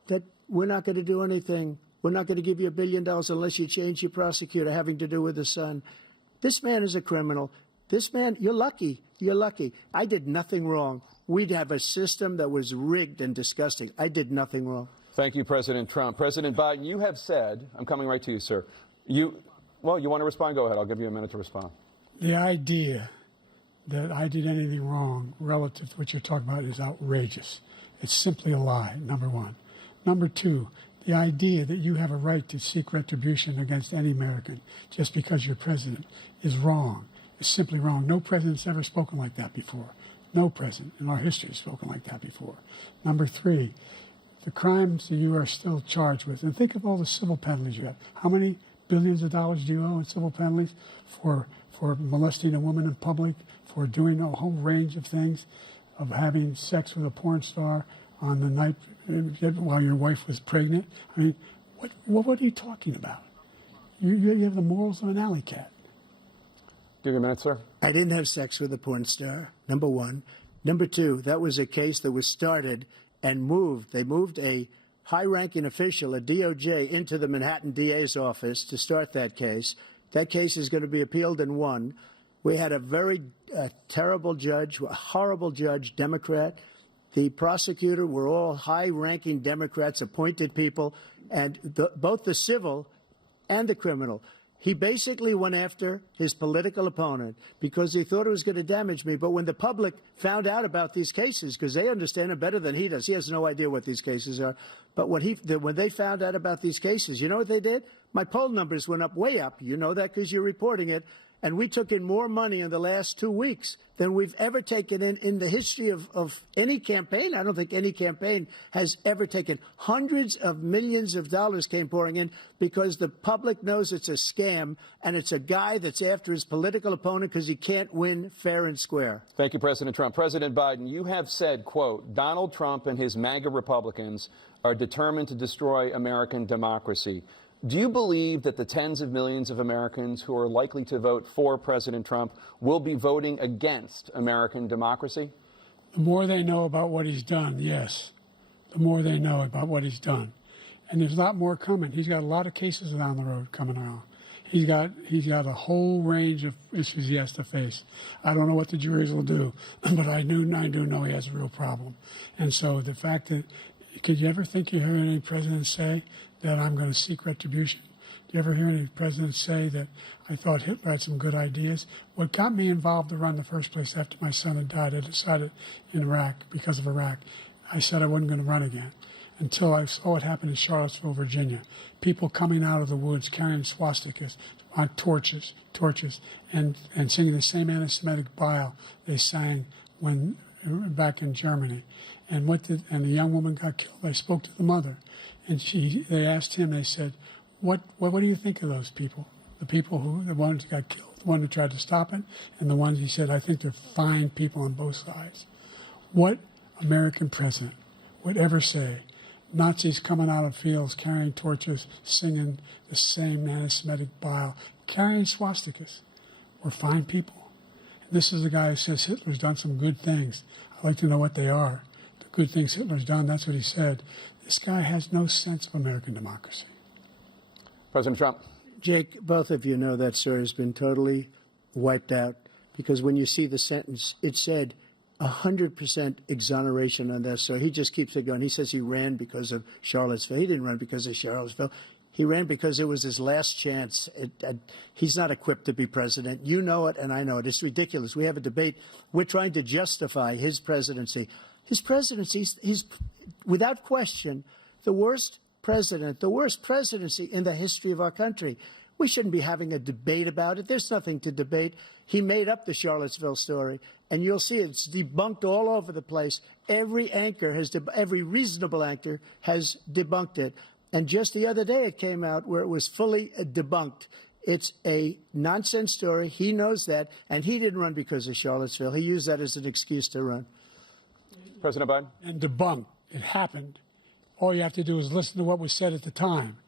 That we're not going to do anything. We're not going to give you $1 billion unless you change your prosecutor, having to do with the son. This man is a criminal. This man, you're lucky. You're lucky. I did nothing wrong. We'd have a system that was rigged and disgusting. I did nothing wrong. Thank you, President Trump. President Biden, you have said, I'm coming right to you, sir. You want to respond? Go ahead. I'll give you a minute to respond. The idea that I did anything wrong relative to what you're talking about is outrageous. It's simply a lie, number one. Number two, the idea that you have a right to seek retribution against any American just because you're president is wrong. It's simply wrong. No president's ever spoken like that before. No president in our history has spoken like that before. Number three, the crimes that you are still charged with, and think of all the civil penalties you have. How many billions of dollars do you owe in civil penalties for molesting a woman in public, for doing a whole range of things, of having sex with a porn star on the night while your wife was pregnant? I mean, what are you talking about? You have the morals of an alley cat. Give you a minute, sir. I didn't have sex with a porn star, number one. Number two, that was a case that was started and moved. They moved a high-ranking official, a DOJ, into the Manhattan DA's office to start that case. That case is going to be appealed and won. We had a very terrible judge, a horrible judge, Democrat. The prosecutor were all high-ranking Democrats, appointed people, and both the civil and the criminal. He basically went after his political opponent because he thought it was going to damage me. But when the public found out about these cases, because they understand it better than he does, he has no idea what these cases are. But when they found out about these cases, you know what they did? My poll numbers went up, way up. You know that because you're reporting it. And we took in more money in the last 2 weeks than we've ever taken in the history of any campaign. I don't think any campaign has ever taken. Hundreds of millions of dollars came pouring in because the public knows it's a scam, and it's a guy that's after his political opponent because he can't win fair and square. Thank you, President Trump. President Biden, you have said, quote, Donald Trump and his MAGA Republicans are determined to destroy American democracy. Do you believe that the tens of millions of Americans who are likely to vote for President Trump will be voting against American democracy? The more they know about what he's done, yes. The more they know about what he's done. And there's a lot more coming. He's got a lot of cases down the road coming around. He's got a whole range of issues he has to face. I don't know what the juries will do, but I do know he has a real problem. And so the fact that, could you ever think you heard any president say that I'm going to seek retribution? Do you ever hear any president say that I thought Hitler had some good ideas? What got me involved to run in the first place after my son had died, I decided in Iraq, because of Iraq, I said I wasn't going to run again until I saw what happened in Charlottesville, Virginia. People coming out of the woods carrying swastikas, torches, and singing the same anti-Semitic bile they sang when back in Germany. And the young woman got killed. I spoke to the mother, and they asked him. They said, "What do you think of those people? The ones who got killed, the one who tried to stop it, and the ones," he said, "I think they're fine people on both sides." What American president would ever say Nazis coming out of fields carrying torches, singing the same anti-Semitic bile, carrying swastikas were fine people? And this is a guy who says Hitler's done some good things. I'd like to know what they are. Good things Hitler's done, that's what he said. This guy has no sense of American democracy. President Trump. Jake, both of you know that story has been totally wiped out because when you see the sentence, it said 100% exoneration on that story. He just keeps it going. He says he ran because of Charlottesville. He didn't run because of Charlottesville. He ran because it was his last chance. He's not equipped to be president. You know it, and I know it. It's ridiculous. We have a debate. We're trying to justify his presidency. His presidency is, without question, the worst president, the worst presidency in the history of our country. We shouldn't be having a debate about it. There's nothing to debate. He made up the Charlottesville story, and you'll see it's debunked all over the place. Every reasonable anchor has debunked it. And just the other day it came out where it was fully debunked. It's a nonsense story. He knows that, and he didn't run because of Charlottesville. He used that as an excuse to run. President Biden? And debunked. It happened. All you have to do is listen to what was said at the time.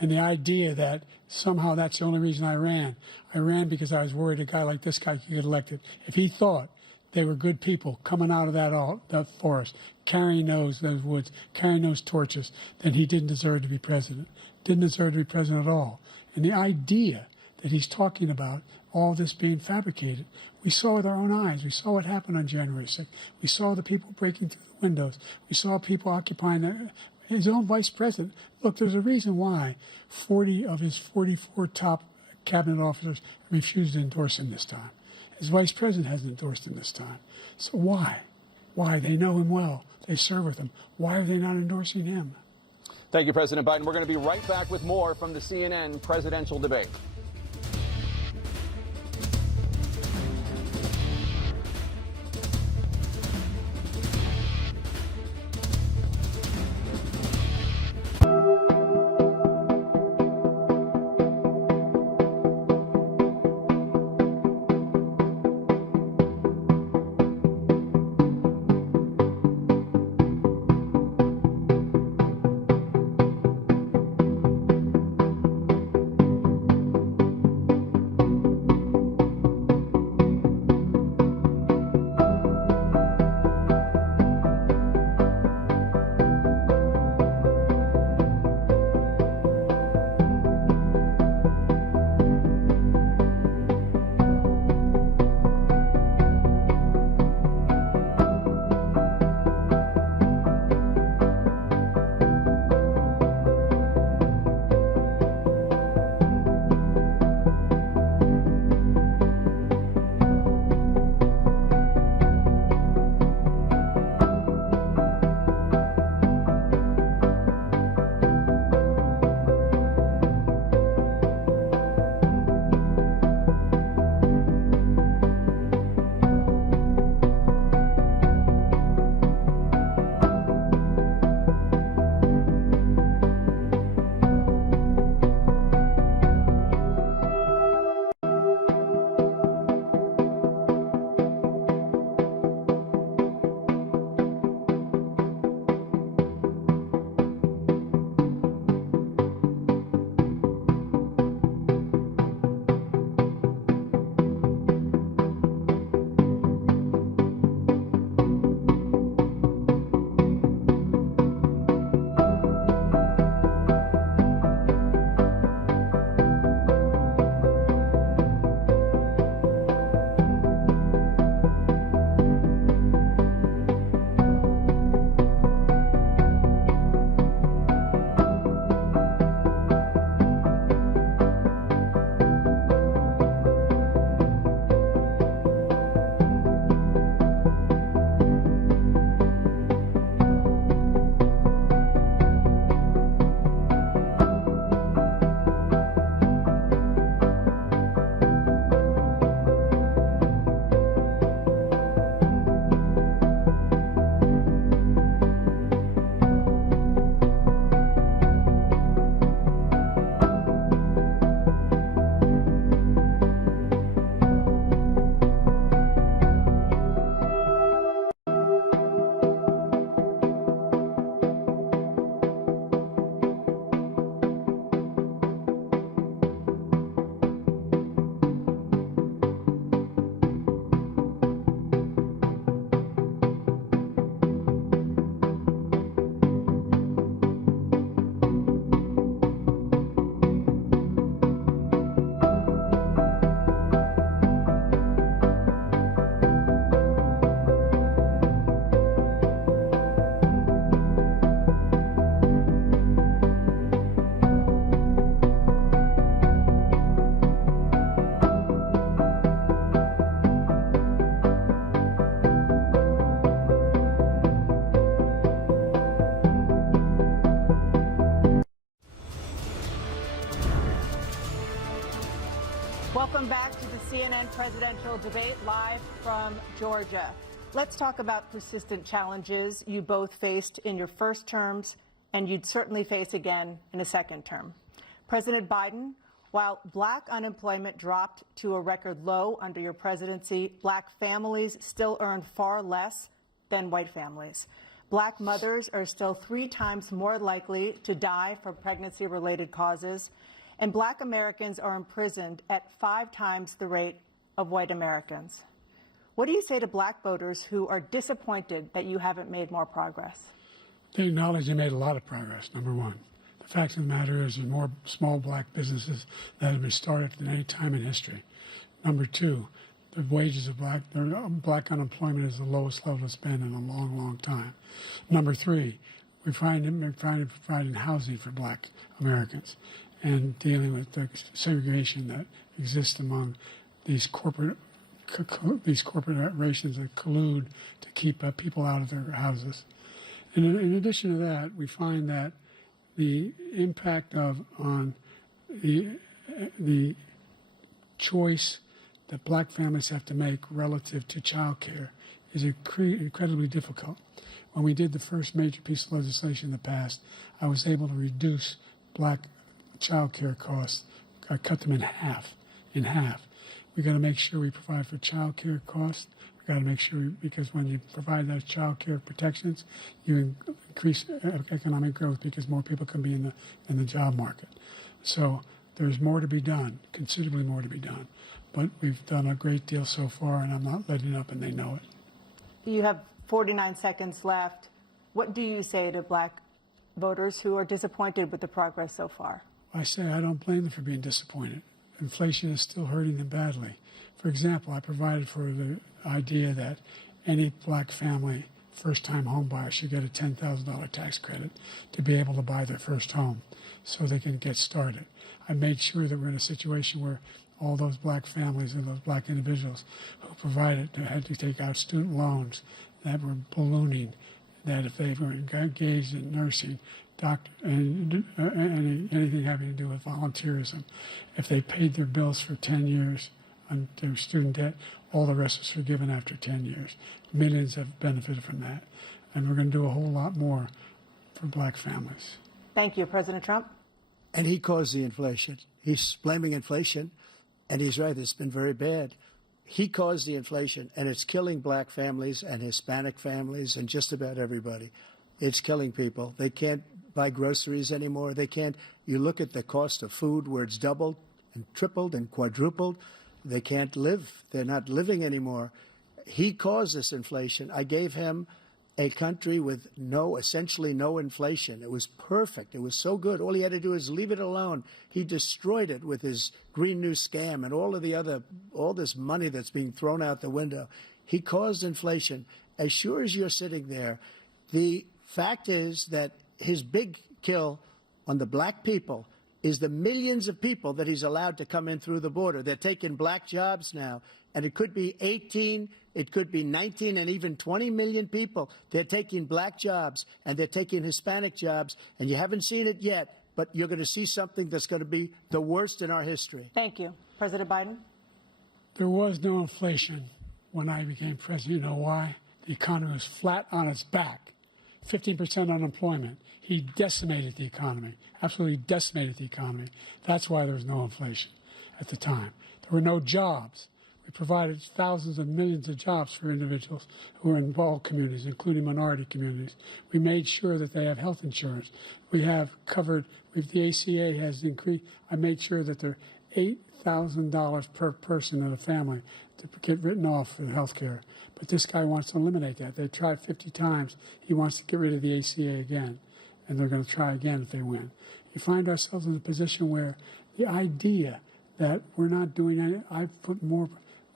And the idea that somehow that's the only reason I ran because I was worried a guy like this guy could get elected. If he thought they were good people coming out of that forest, carrying those woods, carrying those torches, then he didn't deserve to be president. Didn't deserve to be president at all. And the idea that he's talking about all this being fabricated, we saw with our own eyes. We saw what happened on January 6th. We saw the people breaking through the windows. We saw people occupying his own vice president. Look, there's a reason why 40 of his 44 top cabinet officers refused to endorse him this time. His vice president hasn't endorsed him this time. So why? Why? They know him well. They serve with him. Why are they not endorsing him? Thank you, President Biden. We're going to be right back with more from the CNN presidential debate. Welcome back to the CNN presidential debate live from Georgia. Let's talk about persistent challenges you both faced in your first terms and you'd certainly face again in a second term. President Biden, while black unemployment dropped to a record low under your presidency, black families still earn far less than white families. Black mothers are still 3 times more likely to die from pregnancy-related causes, and black Americans are imprisoned at 5 times the rate of white Americans. What do you say to black voters who are disappointed that you haven't made more progress? They acknowledge they made a lot of progress, number one. The fact of the matter is there are more small black businesses that have been started than any time in history. Number two, the wages of black unemployment is the lowest level it's been in a long, long time. Number three, we're providing housing for black Americans and dealing with the segregation that exists among these corporations that collude to keep people out of their houses. And in addition to that, we find that the impact on the choice that black families have to make relative to child care is incredibly difficult. When we did the first major piece of legislation in the past, I was able to reduce black child care costs. I cut them in half. We got to make sure we provide for child care costs. We got to make sure, because when you provide those child care protections, you increase economic growth because more people can be in the job market. So there's more to be done, considerably more to be done. But we've done a great deal so far, and I'm not letting up, and they know it. You have 49 seconds left. What do you say to black voters who are disappointed with the progress so far? I say I don't blame them for being disappointed. Inflation is still hurting them badly. For example, I provided for the idea that any black family, first-time home buyer, should get a $10,000 tax credit to be able to buy their first home so they can get started. I made sure that we're in a situation where all those black families and those black individuals who provided had to take out student loans that were ballooning, that if they were engaged in nursing, doctor, and anything having to do with volunteerism, if they paid their bills for 10 years on their student debt, all the rest was forgiven after 10 years. Millions have benefited from that. And we're going to do a whole lot more for black families. Thank you, President Trump. And he caused the inflation. He's blaming inflation, and he's right, it's been very bad. He caused the inflation, and it's killing black families and Hispanic families and just about everybody. It's killing people. They can't buy groceries anymore. They can't. You look at the cost of food where it's doubled and tripled and quadrupled. They can't live. They're not living anymore. He caused this inflation. I gave him a country with essentially no inflation. It was perfect. It was so good. All he had to do is leave it alone. He destroyed it with his Green New Scam and all this money that's being thrown out the window. He caused inflation. As sure as you're sitting there, the fact is that his big kill on the black people is the millions of people that he's allowed to come in through the border. They're taking black jobs now, and it could be 18, it could be 19, and even 20 million people. They're taking black jobs, and they're taking Hispanic jobs, and you haven't seen it yet, but you're going to see something that's going to be the worst in our history. Thank you. President Biden? There was no inflation when I became president. You know why? The economy was flat on its back. 15% unemployment. He decimated the economy, absolutely decimated the economy. That's why there was no inflation at the time. There were no jobs. We provided thousands of millions of jobs for individuals who are in all communities, including minority communities. We made sure that they have health insurance. We have covered, the ACA has increased. I made sure that they're $8,000 per person in a family to get written off for health care. But this guy wants to eliminate that. They tried 50 times. He wants to get rid of the ACA again, and they're going to try again if they win. You find ourselves in a position where the idea that we're not doing any,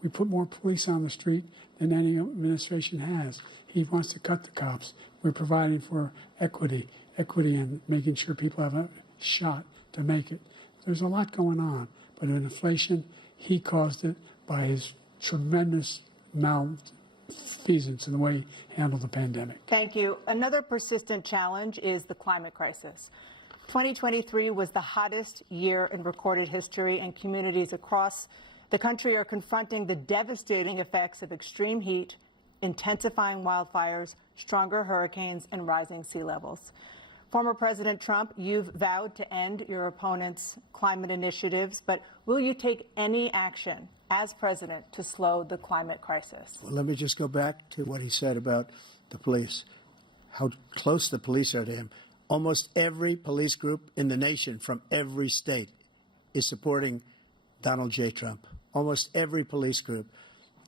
we put more police on the street than any administration has. He wants to cut the cops. We're providing for equity and making sure people have a shot to make it. There's a lot going on, but in inflation, he caused it by his tremendous malfeasance in the way he handled the pandemic. Thank you. Another persistent challenge is the climate crisis. 2023 was the hottest year in recorded history, and communities across the country are confronting the devastating effects of extreme heat, intensifying wildfires, stronger hurricanes, and rising sea levels. Former President Trump, you've vowed to end your opponent's climate initiatives, but will you take any action as president to slow the climate crisis? Well, let me just go back to what he said about the police, how close the police are to him. Almost every police group in the nation from every state is supporting Donald J. Trump. Almost every police group.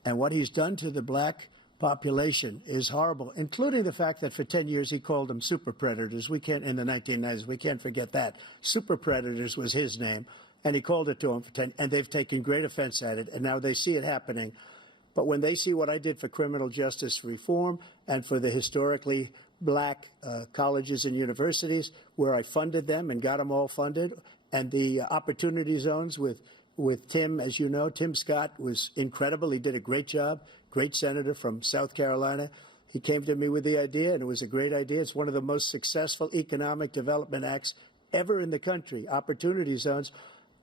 And what he's done to the black population is horrible, including the fact that for 10 years he called them super predators. We can't, in the 1990s, we can't forget that. Super predators was his name, and he called it to them for 10, and they've taken great offense at it, and now they see it happening. But when they see what I did for criminal justice reform and for the historically black colleges and universities, where I funded them and got them all funded, and the opportunity zones with Tim, as you know, Tim Scott was incredible. He did a great job, great senator from South Carolina. He came to me with the idea, and it was a great idea. It's one of the most successful economic development acts ever in the country, opportunity zones.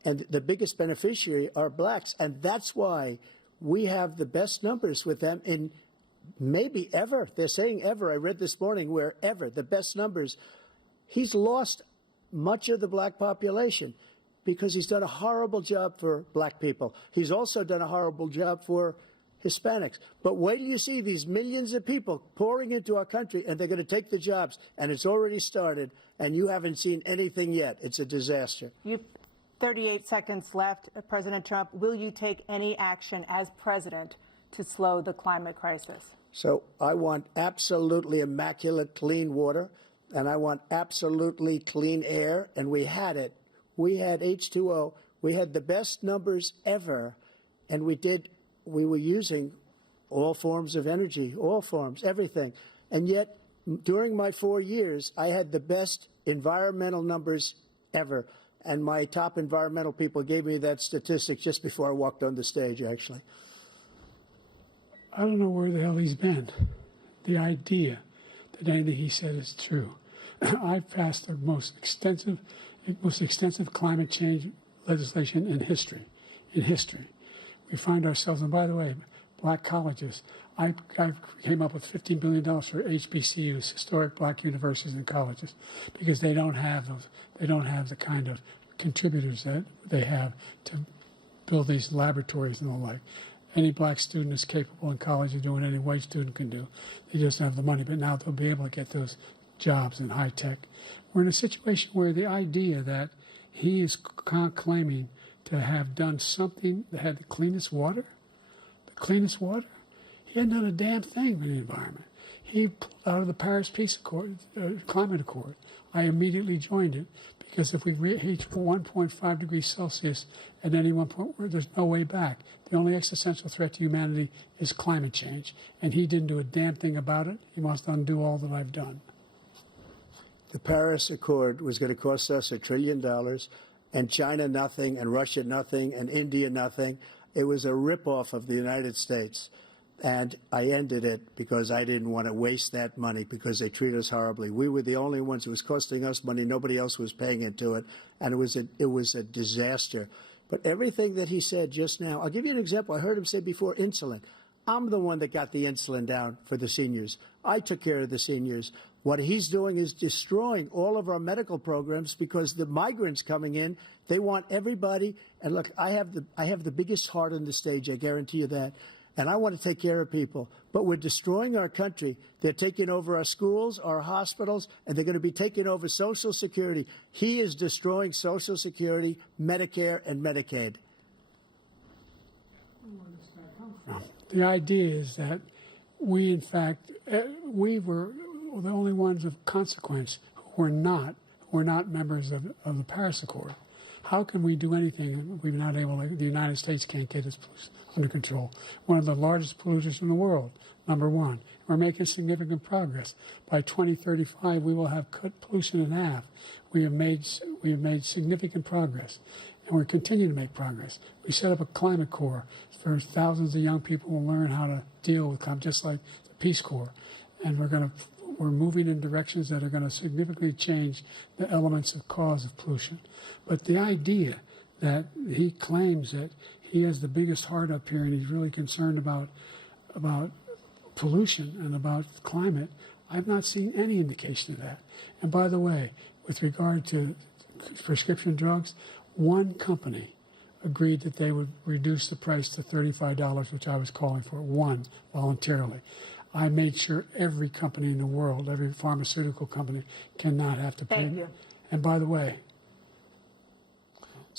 And the biggest beneficiary are blacks. And that's why we have the best numbers with them in maybe ever. They're saying ever. I read this morning where ever, the best numbers. He's lost much of the black population because he's done a horrible job for black people. He's also done a horrible job for Hispanics. But wait till you see these millions of people pouring into our country, and they're going to take the jobs, and it's already started, and you haven't seen anything yet. It's a disaster. You've 38 seconds left. President Trump, will you take any action as president to slow the climate crisis? So I want absolutely immaculate clean water, and I want absolutely clean air, and we had it. We had H2O. We had the best numbers ever, and we were using all forms of energy, all forms, everything. And yet, during my 4 years, I had the best environmental numbers ever. And my top environmental people gave me that statistic just before I walked on the stage, actually. I don't know where the hell he's been. The idea that anything he said is true. I've passed the most extensive climate change legislation in history. We find ourselves, and by the way, black colleges. I came up with $15 billion for HBCUs, historic black universities and colleges, because they don't have those. They don't have the kind of contributors that they have to build these laboratories and the like. Any black student is capable in college of doing any white student can do. They just don't have the money. But now they'll be able to get those jobs in high tech. We're in a situation where the idea that he is claiming to have done something that had the cleanest water, he hadn't done a damn thing for the environment. He pulled out of the Paris Peace Accord, Climate Accord. I immediately joined it because if we reach 1.5 degrees Celsius at any one point, there's no way back. The only existential threat to humanity is climate change, and he didn't do a damn thing about it. He must undo all that I've done. The Paris Accord was going to cost us $1 trillion, and China nothing, and Russia nothing, and India nothing. It was a ripoff of the United States. And I ended it because I didn't want to waste that money because they treat us horribly. We were the only ones who was costing us money. Nobody else was paying into it. And it was a disaster. But everything that he said just now, I'll give you an example. I heard him say before insulin. I'm the one that got the insulin down for the seniors. I took care of the seniors. What he's doing is destroying all of our medical programs because the migrants coming in, they want everybody. And look, I have the biggest heart on the stage. I guarantee you that. And I want to take care of people. But we're destroying our country. They're taking over our schools, our hospitals, and they're going to be taking over Social Security. He is destroying Social Security, Medicare, and Medicaid. The idea is that we, in fact, we were the only ones of consequence who were not members of the Paris Accord. How can we do anything if we're not able to, the United States can't get its pollution under control? One of the largest polluters in the world, number one. We're making significant progress. By 2035, we will have cut pollution in half. We have made significant progress, and we're continuing to make progress. We set up a climate corps for thousands of young people who will learn how to deal with climate, just like the Peace Corps. And we're going to we're moving in directions that are going to significantly change the elements of cause of pollution. But the idea that he claims that he has the biggest heart up here and he's really concerned about pollution and about climate, I've not seen any indication of that. And by the way, with regard to prescription drugs, one company agreed that they would reduce the price to $35, which I was calling for, one, voluntarily. I made sure every company in the world, every pharmaceutical company, cannot have to pay. Thank you. And by the way,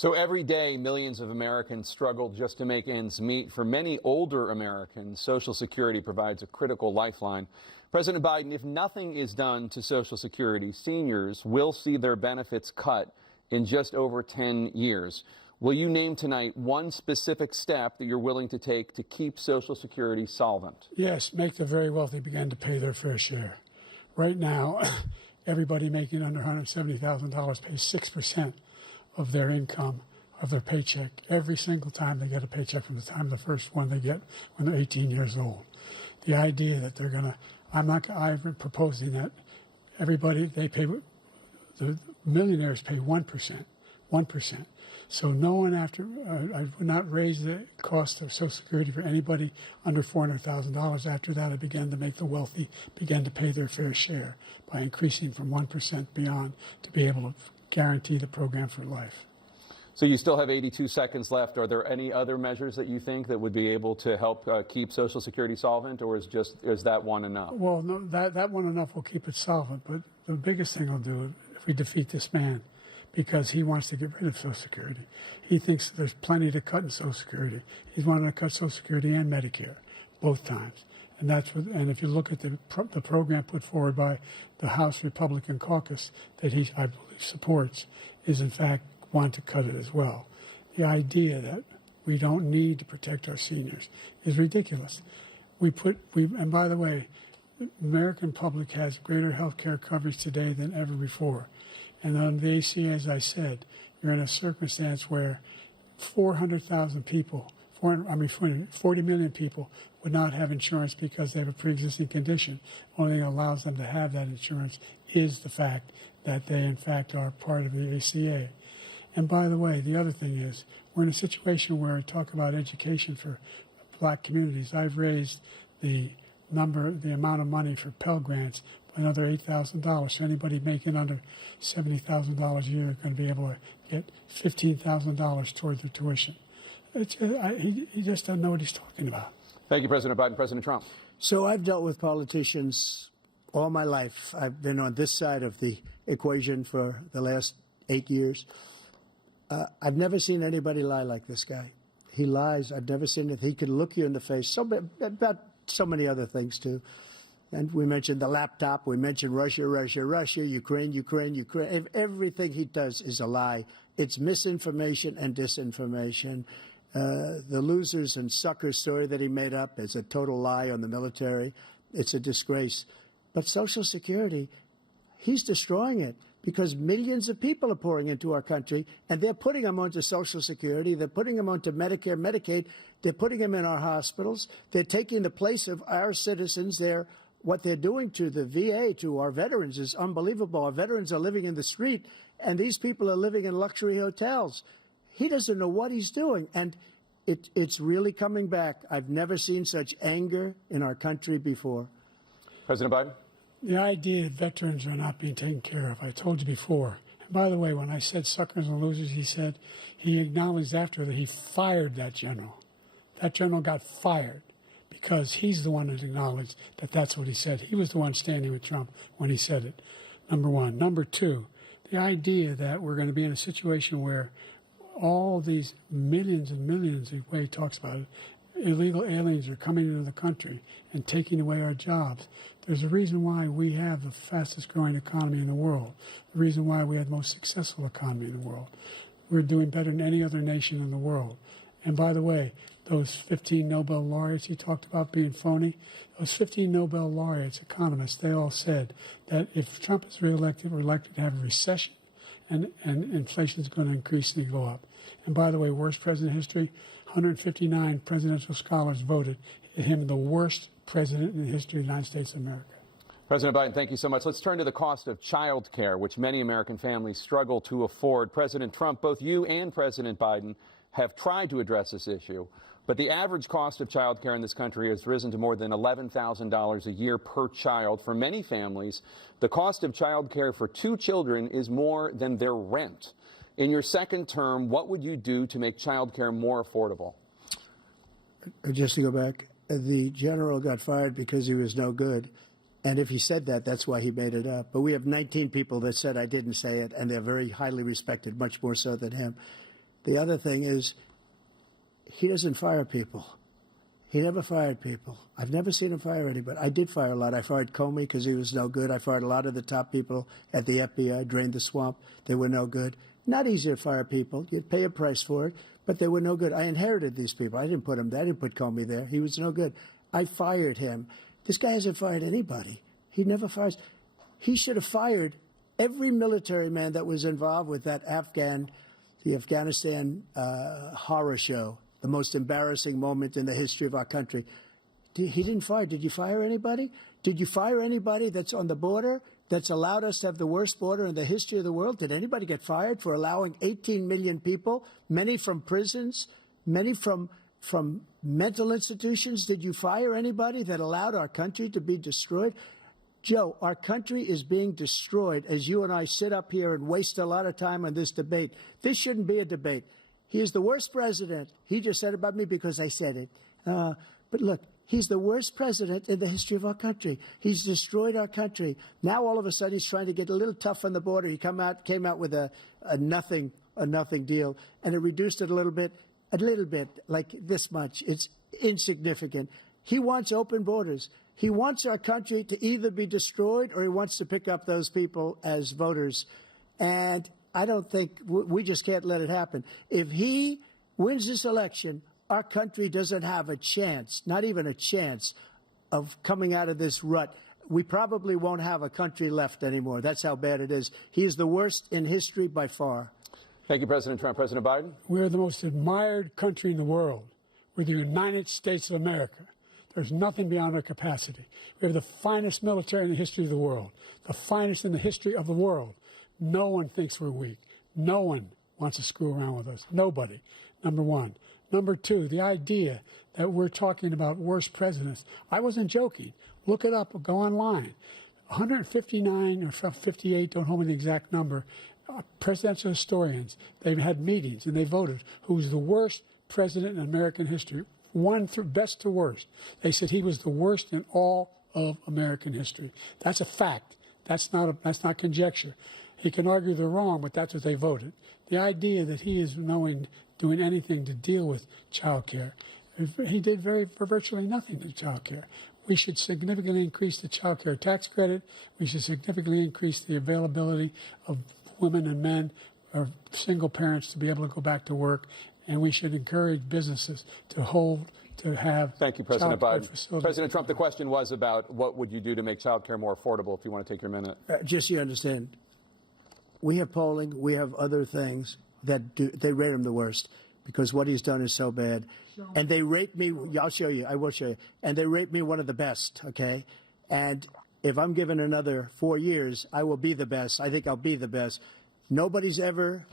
So every day, millions of Americans struggle just to make ends meet. For many older Americans, Social Security provides a critical lifeline. President Biden, if nothing is done to Social Security, seniors will see their benefits cut in just over 10 years. Will you name tonight one specific step that you're willing to take to keep Social Security solvent? yes, make the very wealthy begin to pay their fair share. Right now, everybody making under $170,000 pays 6% of their income, of their paycheck, every single time they get a paycheck from the time the first one they get when they're 18 years old. The idea that they're going to, I've been proposing that everybody, the millionaires pay 1%. So no one I would not raise the cost of Social Security for anybody under $400,000. After that, I began to make the wealthy begin to pay their fair share by increasing from 1% beyond to be able to guarantee the program for life. So you still have 82 seconds left. Are there any other measures that you think that would be able to help keep Social Security solvent, or is that one enough? Well, no, that one enough will keep it solvent. But the biggest thing will do if we defeat this man, because he wants to get rid of Social Security. He thinks there's plenty to cut in Social Security. He's wanting to cut Social Security and Medicare, both times. And and if you look at the program put forward by the House Republican caucus that I believe supports, is in fact want to cut it as well. The idea that we don't need to protect our seniors is ridiculous. And by the way, the American public has greater health care coverage today than ever before. And on the ACA, as I said, you're in a circumstance where 400,000 people, 40 million people would not have insurance because they have a pre-existing condition. Only thing that allows them to have that insurance is the fact that they, in fact, are part of the ACA. And by the way, the other thing is, we're in a situation where I talk about education for black communities. I've raised the amount of money for Pell Grants by another $8,000. So anybody making under $70,000 a year is going to be able to get $15,000 toward their tuition. He just doesn't know what he's talking about. Thank you, President Biden. President Trump. So I've dealt with politicians all my life. I've been on this side of the equation for the last 8 years. I've never seen anybody lie like this guy. He lies. I've never seen it. He can look you in the face. About so many other things, too. And we mentioned the laptop. We mentioned Russia, Ukraine. Everything he does is a lie. It's misinformation and disinformation. The losers and suckers story that he made up is a total lie on the military. It's a disgrace. But Social Security, he's destroying it because millions of people are pouring into our country, and they're putting them onto Social Security. They're putting them onto Medicare, Medicaid. They're putting them in our hospitals. They're taking the place of our citizens. What they're doing to the VA, to our veterans, is unbelievable. Our veterans are living in the street, and these people are living in luxury hotels. He doesn't know what he's doing, and it's really coming back. I've never seen such anger in our country before. President Biden. The idea that veterans are not being taken care of, I told you before. And by the way, when I said suckers and losers, he acknowledged after that he fired that general. That general got fired because he's the one that acknowledged that that's what he said. He was the one standing with Trump when he said it, number one. Number two, the idea that we're going to be in a situation where all these millions and millions, the way he talks about it, illegal aliens are coming into the country and taking away our jobs. There's a reason why we have the fastest growing economy in the world, the reason why we have the most successful economy in the world. We're doing better than any other nation in the world. And by the way, those 15 Nobel laureates he talked about being phony, those 15 Nobel laureates, economists, they all said that if Trump is reelected, we're likely to have a recession and inflation is going to increasingly go up. And by the way, worst president in history, 159 presidential scholars voted him the worst president in the history of the United States of America. President Biden, thank you so much. Let's turn to the cost of child care, which many American families struggle to afford. President Trump, both you and President Biden have tried to address this issue, but the average cost of child care in this country has risen to more than $11,000 a year per child. For many families, the cost of child care for 2 children is more than their rent. In your second term, what would you do to make child care more affordable? Just to go back, the general got fired because he was no good. And if he said that, that's why he made it up. But we have 19 people that said I didn't say it, and they're very highly respected, much more so than him. The other thing is, he doesn't fire people. He never fired people. I've never seen him fire anybody. I did fire a lot. I fired Comey because he was no good. I fired a lot of the top people at the FBI, drained the swamp. They were no good. Not easy to fire people. You'd pay a price for it, but they were no good. I inherited these people. I didn't put him there. I didn't put Comey there. He was no good. I fired him. This guy hasn't fired anybody. He never fires. He should have fired every military man that was involved with that the Afghanistan horror show, the most embarrassing moment in the history of our country. He didn't fire. Did you fire anybody? Did you fire anybody that's on the border that's allowed us to have the worst border in the history of the world? Did anybody get fired for allowing 18 million people, many from prisons, many from mental institutions? Did you fire anybody that allowed our country to be destroyed? Joe, our country is being destroyed as you and I sit up here and waste a lot of time on this debate. This shouldn't be a debate. He is the worst president. He just said about me because I said it. But look, he's the worst president in the history of our country. He's destroyed our country. Now all of a sudden he's trying to get a little tough on the border. He came out with a nothing deal, and it reduced it a little bit, like this much. It's insignificant. He wants open borders. He wants our country to either be destroyed or he wants to pick up those people as voters. And I don't think we just can't let it happen. If he wins this election, our country doesn't have a chance, not even a chance, of coming out of this rut. We probably won't have a country left anymore. That's how bad it is. He is the worst in history by far. Thank you, President Trump. President Biden? We're the most admired country in the world. We're the United States of America. There's nothing beyond our capacity. We have the finest military in the history of the world, the finest in the history of the world. No one thinks we're weak. No one wants to screw around with us. Nobody, number one. Number two, the idea that we're talking about worst presidents. I wasn't joking. Look it up or go online. 159 or 58, don't hold me the exact number, presidential historians, they've had meetings and they voted who's the worst president in American history. One through best to worst. They said he was the worst in all of American history. That's a fact. That's not conjecture. He can argue they're wrong, but that's what they voted. The idea that he is doing anything to deal with child care, he did virtually nothing to child care. We should significantly increase the child care tax credit. We should significantly increase the availability of women and men or single parents to be able to go back to work. And we should encourage businesses to have. Thank you, President Biden. Facilities. President Trump, the question was about what would you do to make child care more affordable, if you want to take your minute. Just so you understand, we have polling, we have other things that they rate him the worst because what he's done is so bad. And they rate me, I'll show you, I will show you, and they rate me one of the best, okay? And if I'm given another 4 years, I will be the best. I think I'll be the best. Nobody's ever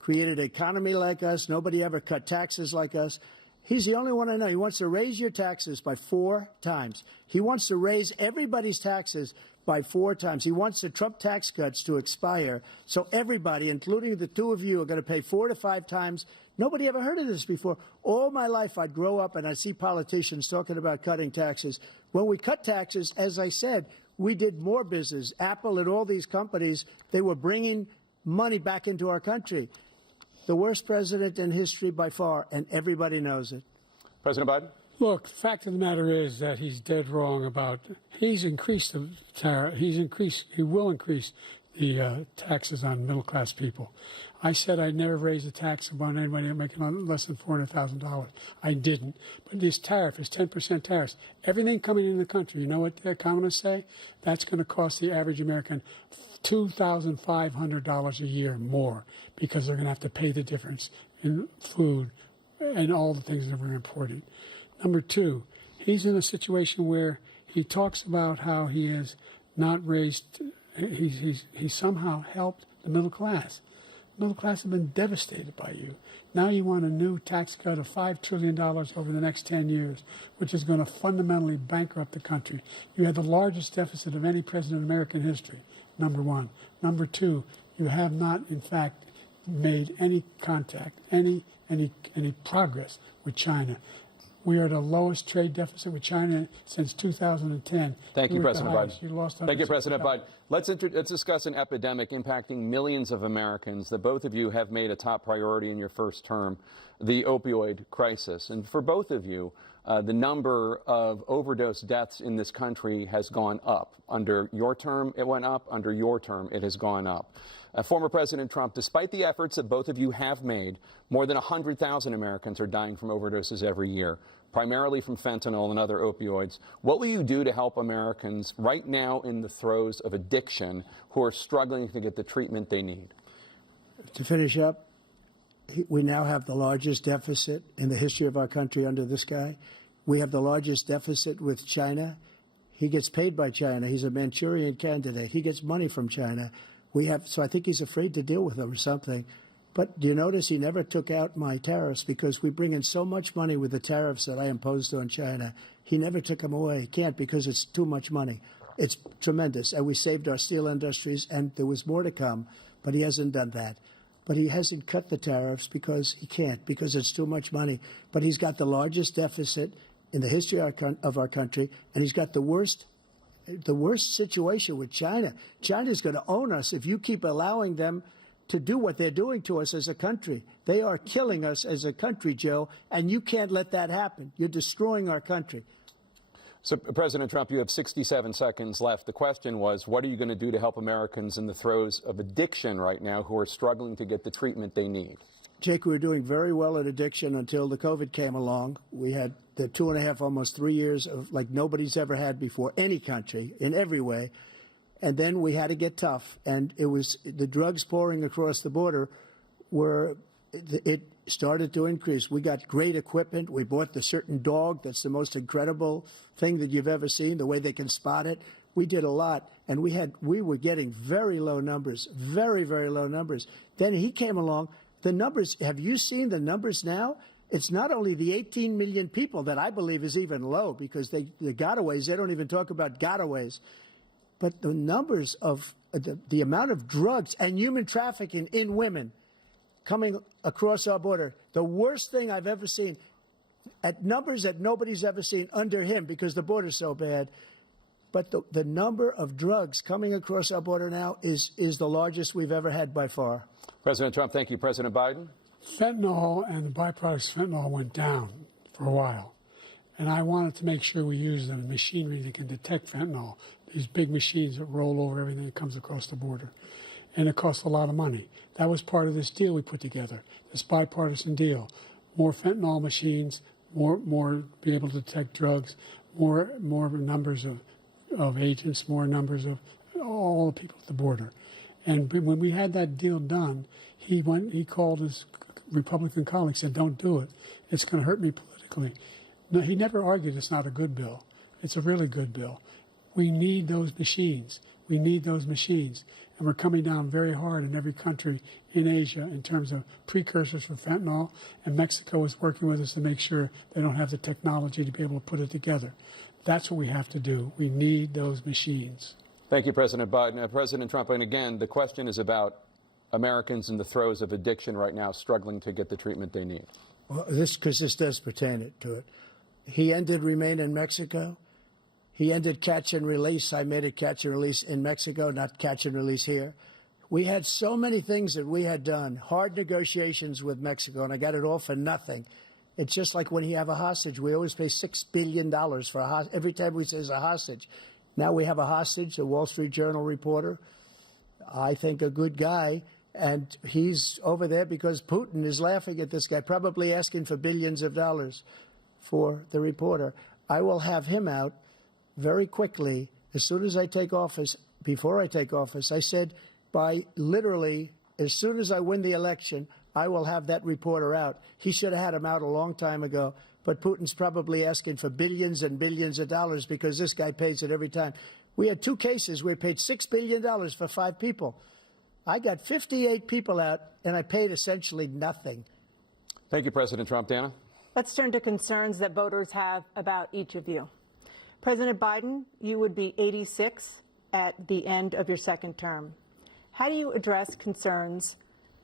created an economy like us. Nobody ever cut taxes like us. He's the only one I know. He wants to raise your taxes by 4 times. He wants to raise everybody's taxes by 4 times. He wants the Trump tax cuts to expire. So everybody, including the 2 of you, are going to pay 4 to 5 times. Nobody ever heard of this before. All my life, I'd grow up and I'd see politicians talking about cutting taxes. When we cut taxes, as I said, we did more business. Apple and all these companies, they were bringing money back into our country. The worst president in history by far, and everybody knows it. President Biden? Look, the fact of the matter is that he's dead wrong about, he's increased the tariff, he will increase the taxes on middle-class people. I said I'd never raise a tax on anybody making less than $400,000. I didn't. But this tariff is 10% tariffs. Everything coming into the country, you know what the economists say? That's going to cost the average American $2,500 a year more because they're going to have to pay the difference in food and all the things that we're importing. Number two, he's in a situation where he talks about how he has not raised, he somehow helped the middle class. The middle class have been devastated by you. Now you want a new tax cut of $5 trillion over the next 10 years, which is going to fundamentally bankrupt the country. You had the largest deficit of any president in American history, number one. Number two, you have not, in fact, made any contact, any progress with China. We are at the lowest trade deficit with China since 2010. Thank you, President Biden. You lost Thank you, President Biden. Let's discuss an epidemic impacting millions of Americans that both of you have made a top priority in your first term, the opioid crisis. And for both of you, the number of overdose deaths in this country has gone up. Under your term, it went up. Under your term, it has gone up. Former President Trump, despite the efforts that both of you have made, more than 100,000 Americans are dying from overdoses every year, primarily from fentanyl and other opioids. What will you do to help Americans right now in the throes of addiction who are struggling to get the treatment they need? To finish up, we now have the largest deficit in the history of our country under this guy. We have the largest deficit with China. He gets paid by China. He's a Manchurian candidate. He gets money from China. So I think he's afraid to deal with them or something. But do you notice he never took out my tariffs because we bring in so much money with the tariffs that I imposed on China. He never took them away. He can't because it's too much money. It's tremendous. And we saved our steel industries, and there was more to come, but he hasn't done that. But he hasn't cut the tariffs because he can't, because it's too much money. But he's got the largest deficit in the history of our country, and he's got the worst situation with China. China's going to own us if you keep allowing them to do what they're doing to us as a country. They are killing us as a country, Joe, and you can't let that happen. You're destroying our country. So, President Trump, you have 67 seconds left. The question was, what are you going to do to help Americans in the throes of addiction right now who are struggling to get the treatment they need? Jake, we were doing very well at addiction until the COVID came along. We had the 2.5, almost 3 years of like nobody's ever had before, any country, in every way. And then we had to get tough. And it was the drugs pouring across the border it started to increase. We got great equipment. We bought the certain dog that's the most incredible thing that you've ever seen, the way they can spot it. We did a lot. And we were getting very low numbers, very, very low numbers. Then he came along. The numbers, have you seen the numbers now? It's not only the 18 million people that I believe is even low because the gotaways, they don't even talk about gotaways. But the numbers of the amount of drugs and human trafficking in women coming across our border, the worst thing I've ever seen, at numbers that nobody's ever seen under him because the border's so bad. But the number of drugs coming across our border now is the largest we've ever had by far. President Trump, thank you. President Biden? Fentanyl and the byproducts of fentanyl went down for a while. And I wanted to make sure we use the machinery that can detect fentanyl, these big machines that roll over everything that comes across the border. And it costs a lot of money. That was part of this deal we put together, this bipartisan deal. More fentanyl machines, more be able to detect drugs, more numbers of agents, more numbers of all the people at the border. And when we had that deal done, he called his Republican colleagues and said, don't do it. It's going to hurt me politically. No, he never argued it's not a good bill. It's a really good bill. We need those machines. We need those machines. And we're coming down very hard in every country in Asia in terms of precursors for fentanyl. And Mexico is working with us to make sure they don't have the technology to be able to put it together. That's what we have to do. We need those machines. Thank you, President Biden. President Trump, and again, the question is about Americans in the throes of addiction right now struggling to get the treatment they need. Well, because this does pertain to it. He ended Remain in Mexico. He ended catch and release. I made it catch and release in Mexico, not catch and release here. We had so many things that we had done, hard negotiations with Mexico, and I got it all for nothing. It's just like when you have a hostage. We always pay $6 billion for a hostage. Every time we say it's a hostage. Now we have a hostage, a Wall Street Journal reporter, I think a good guy, and he's over there because Putin is laughing at this guy, probably asking for billions of dollars for the reporter. I will have him out very quickly as soon as I take office. Before I take office, I said by literally as soon as I win the election, I will have that reporter out. He should have had him out a long time ago. But Putin's probably asking for billions and billions of dollars because this guy pays it every time. We had 2 cases. We paid $6 billion for 5 people. I got 58 people out, and I paid essentially nothing. Thank you, President Trump. Dana? Let's turn to concerns that voters have about each of you. President Biden, you would be 86 at the end of your second term. How do you address concerns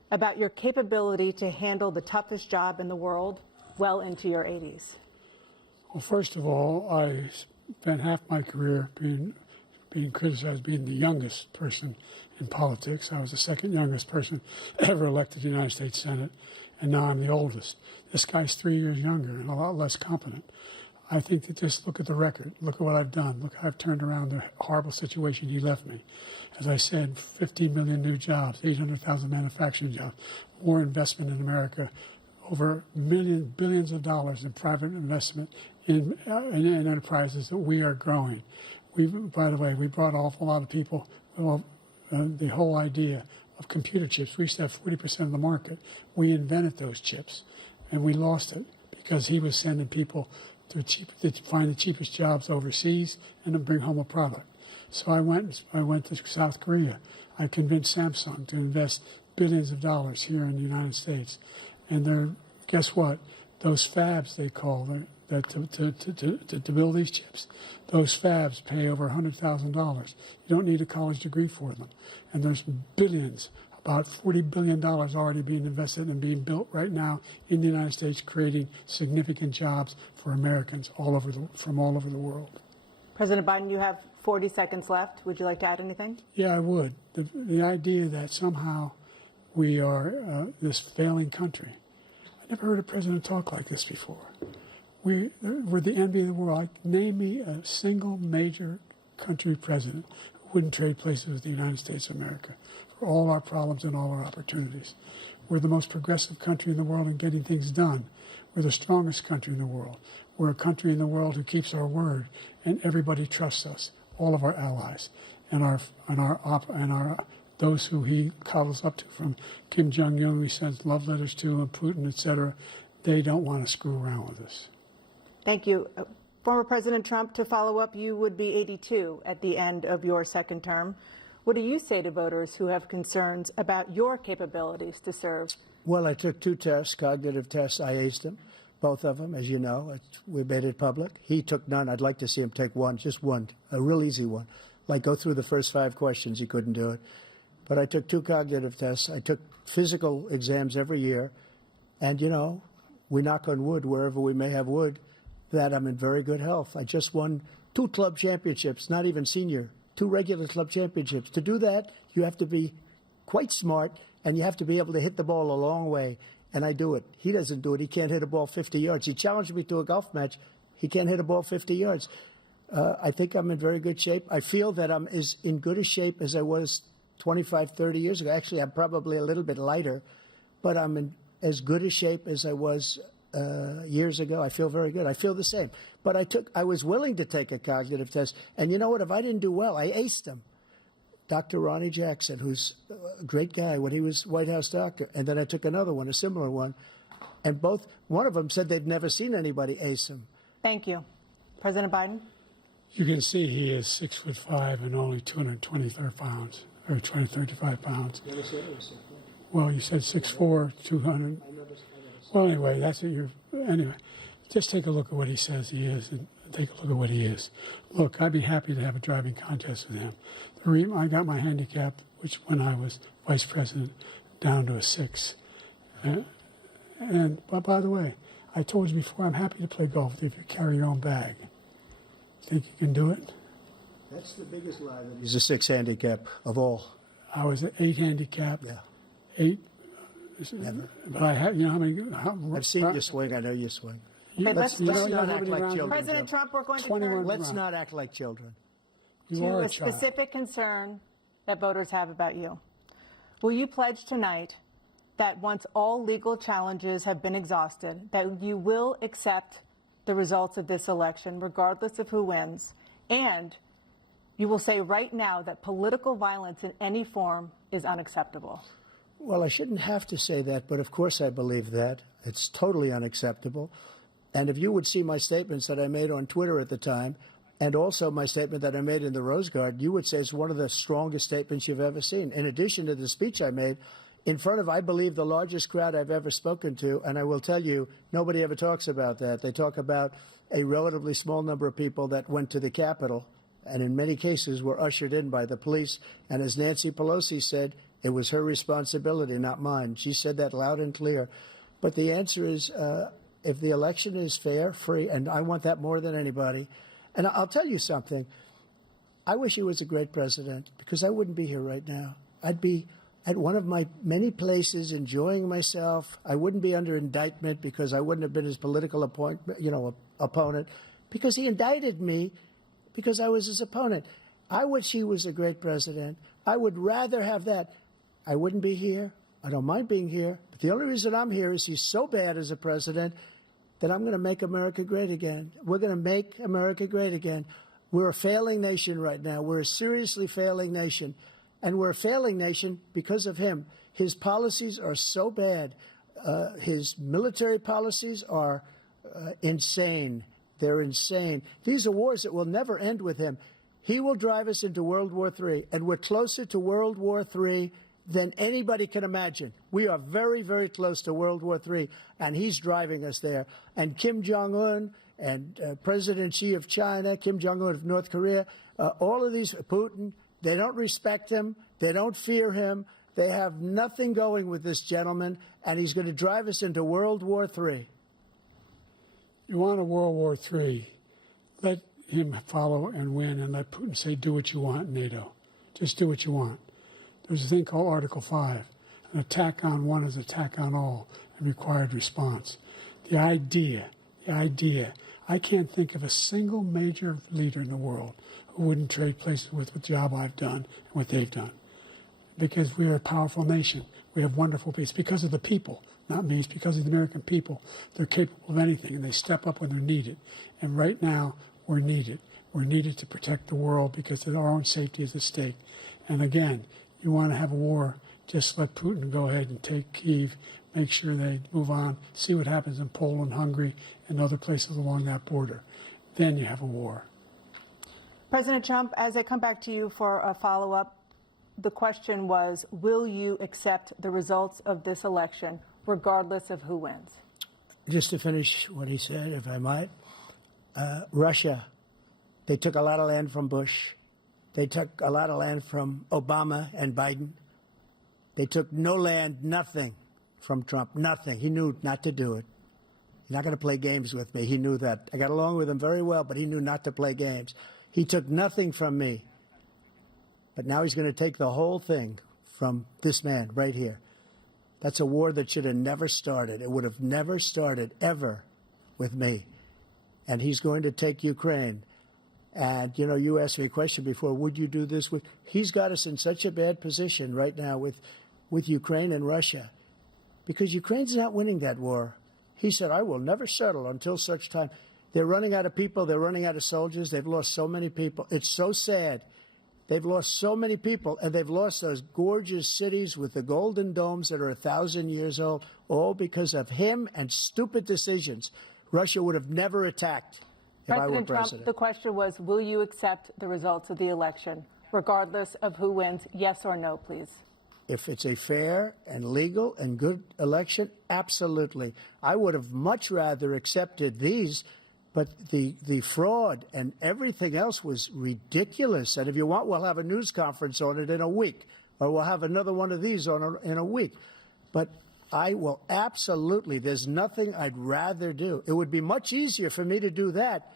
about your capability to handle the toughest job in the world well into your 80s? Well, first of all, I spent half my career being criticized being the youngest person in politics. I was the second youngest person ever elected to the United States Senate, and now I'm the oldest. This guy's 3 years younger and a lot less competent. I think that just look at the record. Look at what I've done. Look how I've turned around the horrible situation he left me. As I said, 15 million new jobs, 800,000 manufacturing jobs, more investment in America, over billions of dollars in private investment in enterprises that we are growing. By the way, we brought an awful lot of people. The whole idea of computer chips, we used to have 40% of the market. We invented those chips, and we lost it because he was sending people to find the cheapest jobs overseas and to bring home a product. So I went to South Korea. I convinced Samsung to invest billions of dollars here in the United States. And guess what? Those fabs, they call that to build these chips, those fabs pay over $100,000. You don't need a college degree for them. And there's billions, about $40 billion already being invested and being built right now in the United States, creating significant jobs for Americans from all over the world. President Biden, you have 40 seconds left. Would you like to add anything? Yeah, I would. The idea that somehow we are this failing country. I never heard a president talk like this before. We're the envy of the world. Name me a single major country president who wouldn't trade places with the United States of America for all our problems and all our opportunities. We're the most progressive country in the world in getting things done. We're the strongest country in the world. We're a country in the world who keeps our word, and everybody trusts us, all of our allies, and those who he cuddles up to, from Kim Jong-un, who he sends love letters to, and Putin, etc. They don't want to screw around with us. Thank you. Former President Trump, to follow up, you would be 82 at the end of your second term. What do you say to voters who have concerns about your capabilities to serve? Well, I took 2 tests, cognitive tests. I aced them, both of them, as you know. We made it public. He took none. I'd like to see him take one, just one, a real easy one. Like go through the first 5 questions. He couldn't do it. But I took 2 cognitive tests. I took physical exams every year. And, you know, we knock on wood wherever we may have wood, that I'm in very good health. I just won 2 club championships, not even senior, 2 regular club championships. To do that, you have to be quite smart, and you have to be able to hit the ball a long way. And I do it. He doesn't do it. He can't hit a ball 50 yards. He challenged me to a golf match. He can't hit a ball 50 yards. I think I'm in very good shape. I feel that I'm as in good a shape as I was 25, 30 years ago. Actually, I'm probably a little bit lighter, but I'm in as good a shape as I was years ago. I feel very good. I feel the same. But I was willing to take a cognitive test. And you know what? If I didn't do well, I aced them. Dr. Ronnie Jackson, who's a great guy when he was White House doctor. And then I took another one, a similar one. And one of them said they've never seen anybody ace him. Thank you. President Biden? You can see he is 6'5" and only 223 pounds, or 235 pounds. You never said it was 6'4". Well, you said 6'4", 200. Well, anyway, that's what anyway, just take a look at what he says he is and take a look at what he is. Look, I'd be happy to have a driving contest with him. I got my handicap, which when I was vice president, down to a 6. But by the way, I told you before, I'm happy to play golf with you if you carry your own bag. Think you can do it? That's the biggest lie. That he's a 6 handicap of all. I was an 8 handicap. Yeah. 8. Never. But I had, you know how many? I've seen you swing. I know you swing. Okay, Let's not act like children. President Trump, we're going to 21 turn Let's not act like children. You to are a a child. specific concern that voters have about you. Will you pledge tonight that once all legal challenges have been exhausted, that you will accept the results of this election, regardless of who wins, and you will say right now that political violence in any form is unacceptable? Well, I shouldn't have to say that, but of course I believe that. It's totally unacceptable. And if you would see my statements that I made on Twitter at the time, And also my statement that I made in the Rose Garden, you would say it's one of the strongest statements you've ever seen. In addition to the speech I made in front of, I believe, the largest crowd I've ever spoken to. And I will tell you, nobody ever talks about that. They talk about a relatively small number of people that went to the Capitol and in many cases were ushered in by the police. And as Nancy Pelosi said, it was her responsibility, not mine. She said that loud and clear. But the answer is, if the election is fair, free, and I want that more than anybody. And I'll tell you something. I wish he was a great president, because I wouldn't be here right now. I'd be at one of my many places enjoying myself. I wouldn't be under indictment because I wouldn't have been his political opponent, because he indicted me because I was his opponent. I wish he was a great president. I would rather have that. I wouldn't be here. I don't mind being here. But the only reason I'm here is he's so bad as a president that I'm going to make America great again. We're going to make America great again. We're a failing nation right now. We're a seriously failing nation. And we're a failing nation because of him. His policies are so bad. His military policies are insane. They're insane. These are wars that will never end with him. He will drive us into World War III, and we're closer to World War III than anybody can imagine. We are very, very close to World War III, and he's driving us there. And Kim Jong-un and President Xi of China, Kim Jong-un of North Korea, all of these, Putin, they don't respect him. They don't fear him. They have nothing going with this gentleman, and he's going to drive us into World War III. You want a World War III, let him follow and win, and let Putin say, do what you want, NATO. Just do what you want. There's a thing called Article 5. An attack on one is an attack on all, and required response. The idea, I can't think of a single major leader in the world who wouldn't trade places with the job I've done and what they've done. Because we are a powerful nation. We have wonderful people. It's because of the people, not me. It's because of the American people. They're capable of anything, and they step up when they're needed. And right now, we're needed. We're needed to protect the world because our own safety is at stake. And again, you want to have a war, just let Putin go ahead and take Kyiv, make sure they move on, see what happens in Poland, Hungary, and other places along that border. Then you have a war. President Trump, as I come back to you for a follow-up, the question was, will you accept the results of this election, regardless of who wins? Just to finish what he said, if I might, Russia, they took a lot of land from Bush. They took a lot of land from Obama and Biden. They took no land, nothing from Trump, nothing. He knew not to do it. He's not going to play games with me. He knew that. I got along with him very well, but he knew not to play games. He took nothing from me. But now he's going to take the whole thing from this man right here. That's a war that should have never started. It would have never started ever with me. And he's going to take Ukraine. And, you know, you asked me a question before, would you do this with? He's got us in such a bad position right now with Ukraine and Russia, because Ukraine's not winning that war. He said, I will never settle until such time. They're running out of people. They're running out of soldiers. They've lost so many people. It's so sad. They've lost so many people, and they've lost those gorgeous cities with the golden domes that are 1,000 years old, all because of him and stupid decisions. Russia would have never attacked. President Trump, the question was, will you accept the results of the election, regardless of who wins? Yes or no, please. If it's a fair and legal and good election, absolutely. I would have much rather accepted these, but the fraud and everything else was ridiculous. And if you want, we'll have a news conference on it in a week, or we'll have another one of these in a week. But I will absolutely, there's nothing I'd rather do. It would be much easier for me to do that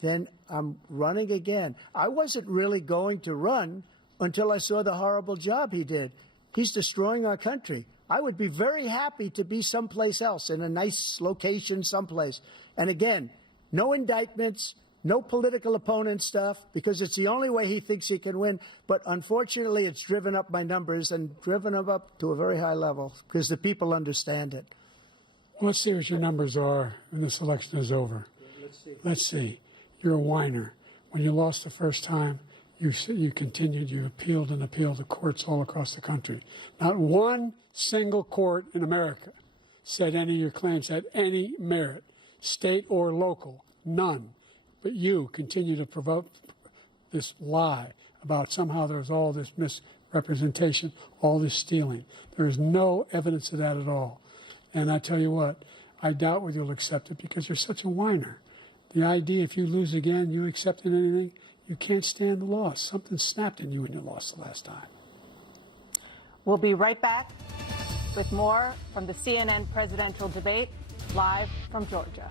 than I'm running again. I wasn't really going to run until I saw the horrible job he did. He's destroying our country. I would be very happy to be someplace else, in a nice location someplace. And again, no indictments, no political opponent stuff, because it's the only way he thinks he can win. But unfortunately, it's driven up my numbers and driven them up to a very high level because the people understand it. Well, let's see what your numbers are when this election is over. Let's see. You're a whiner. When you lost the first time, you continued, you appealed and appealed to courts all across the country. Not one single court in America said any of your claims had any merit, state or local, none. But you continue to provoke this lie about somehow there's all this misrepresentation, all this stealing. There is no evidence of that at all. And I tell you what, I doubt whether you'll accept it because you're such a whiner. The idea if you lose again, you accepting anything, you can't stand the loss. Something snapped in you when you lost the last time. We'll be right back with more from the CNN presidential debate, live from Georgia.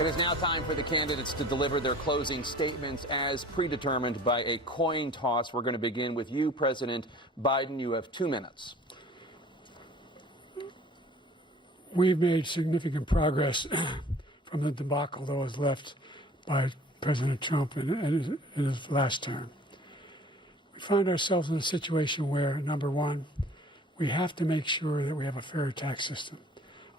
It is now time for the candidates to deliver their closing statements as predetermined by a coin toss. We're going to begin with you, President Biden. You have 2 minutes. We've made significant progress from the debacle that was left by President Trump in his last term. We find ourselves in a situation where, number one, we have to make sure that we have a fair tax system.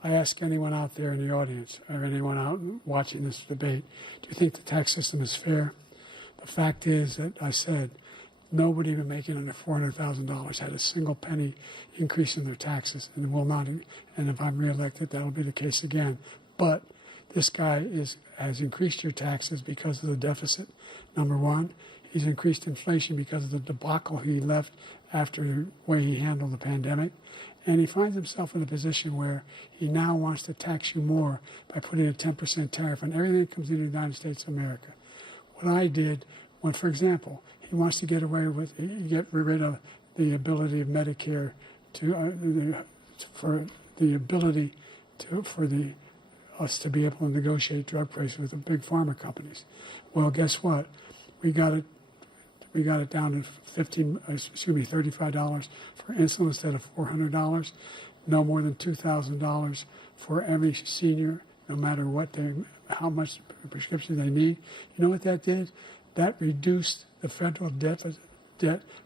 I ask anyone out there in the audience or anyone out watching this debate, do you think the tax system is fair? The fact is that I said nobody even making under $400,000 had a single penny increase in their taxes and will not. And if I'm reelected, that'll be the case again. But this guy has increased your taxes because of the deficit, number one. He's increased inflation because of the debacle he left after the way he handled the pandemic. And he finds himself in a position where he now wants to tax you more by putting a 10% tariff on everything that comes into the United States of America. What I did when, for example, he wants to get rid of the ability of Medicare for us to be able to negotiate drug prices with the big pharma companies. Well, guess what? We got it down to $35 for insulin instead of $400. No more than $2,000 for every senior, no matter how much prescription they need. You know what that did? That reduced the federal debt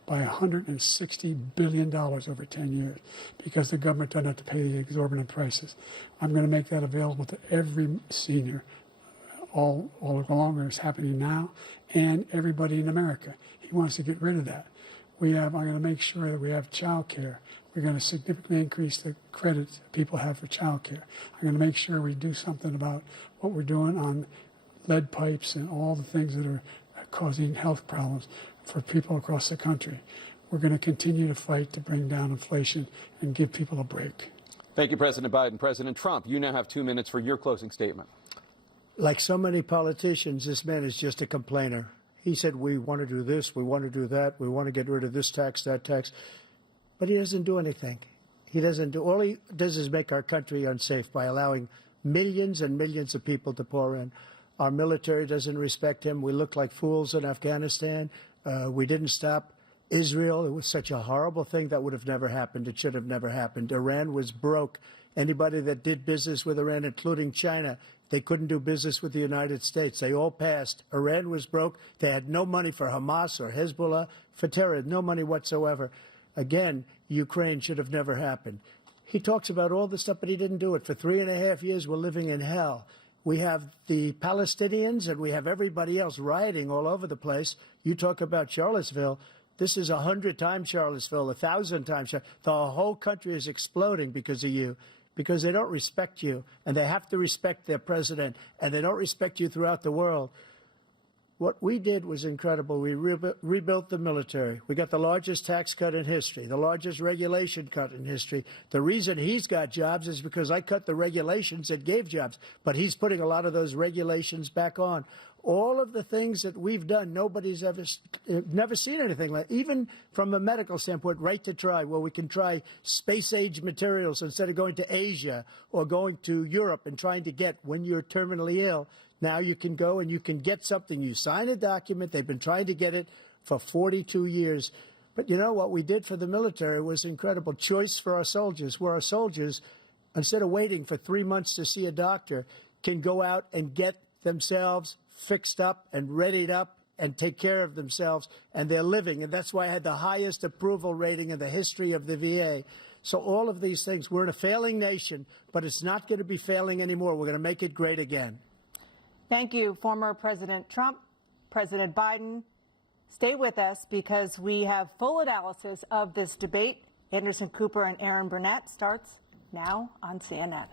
by $160 billion over 10 years because the government doesn't have to pay the exorbitant prices. I'm going to make that available to every senior all along, it's happening now, and everybody in America. He wants to get rid of that. I'm going to make sure that we have child care. We're going to significantly increase the credits people have for child care. I'm going to make sure we do something about what we're doing on lead pipes and all the things that are causing health problems for people across the country. We're going to continue to fight to bring down inflation and give people a break. Thank you, President Biden. President Trump, you now have 2 minutes for your closing statement. Like so many politicians, this man is just a complainer. He said, we want to do this, we want to do that, we want to get rid of this tax, that tax. But he doesn't do anything. All he does is make our country unsafe by allowing millions and millions of people to pour in. Our military doesn't respect him. We look like fools in Afghanistan. We didn't stop Israel. It was such a horrible thing that would have never happened. It should have never happened. Iran was broke. Anybody that did business with Iran, including China, they couldn't do business with the United States. They all passed. Iran was broke. They had no money for Hamas or Hezbollah, for terror, no money whatsoever. Again, Ukraine should have never happened. He talks about all this stuff, but he didn't do it. For 3.5 years, we're living in hell. We have the Palestinians and we have everybody else rioting all over the place. You talk about Charlottesville. This is 100 times Charlottesville, 1,000 times. The whole country is exploding because of you, because they don't respect you, and they have to respect their president, and they don't respect you throughout the world. What we did was incredible. We rebuilt the military. We got the largest tax cut in history, the largest regulation cut in history. The reason he's got jobs is because I cut the regulations that gave jobs, but he's putting a lot of those regulations back on. All of the things that we've done, nobody's never seen anything like. Even from a medical standpoint, right to try, where we can try space-age materials instead of going to Asia or going to Europe and trying to get when you're terminally ill. Now you can go and you can get something. You sign a document. They've been trying to get it for 42 years. But you know what we did for the military was incredible. Choice for our soldiers, where our soldiers, instead of waiting for 3 months to see a doctor, can go out and get themselves fixed up and readied up and take care of themselves, and they're living. And that's why I had the highest approval rating in the history of the VA. So all of these things, we're in a failing nation, but it's not going to be failing anymore. We're going to make it great again. Thank you, former President Trump. President Biden, stay with us because we have full analysis of this debate. Anderson Cooper and Aaron Burnett starts now on CNN.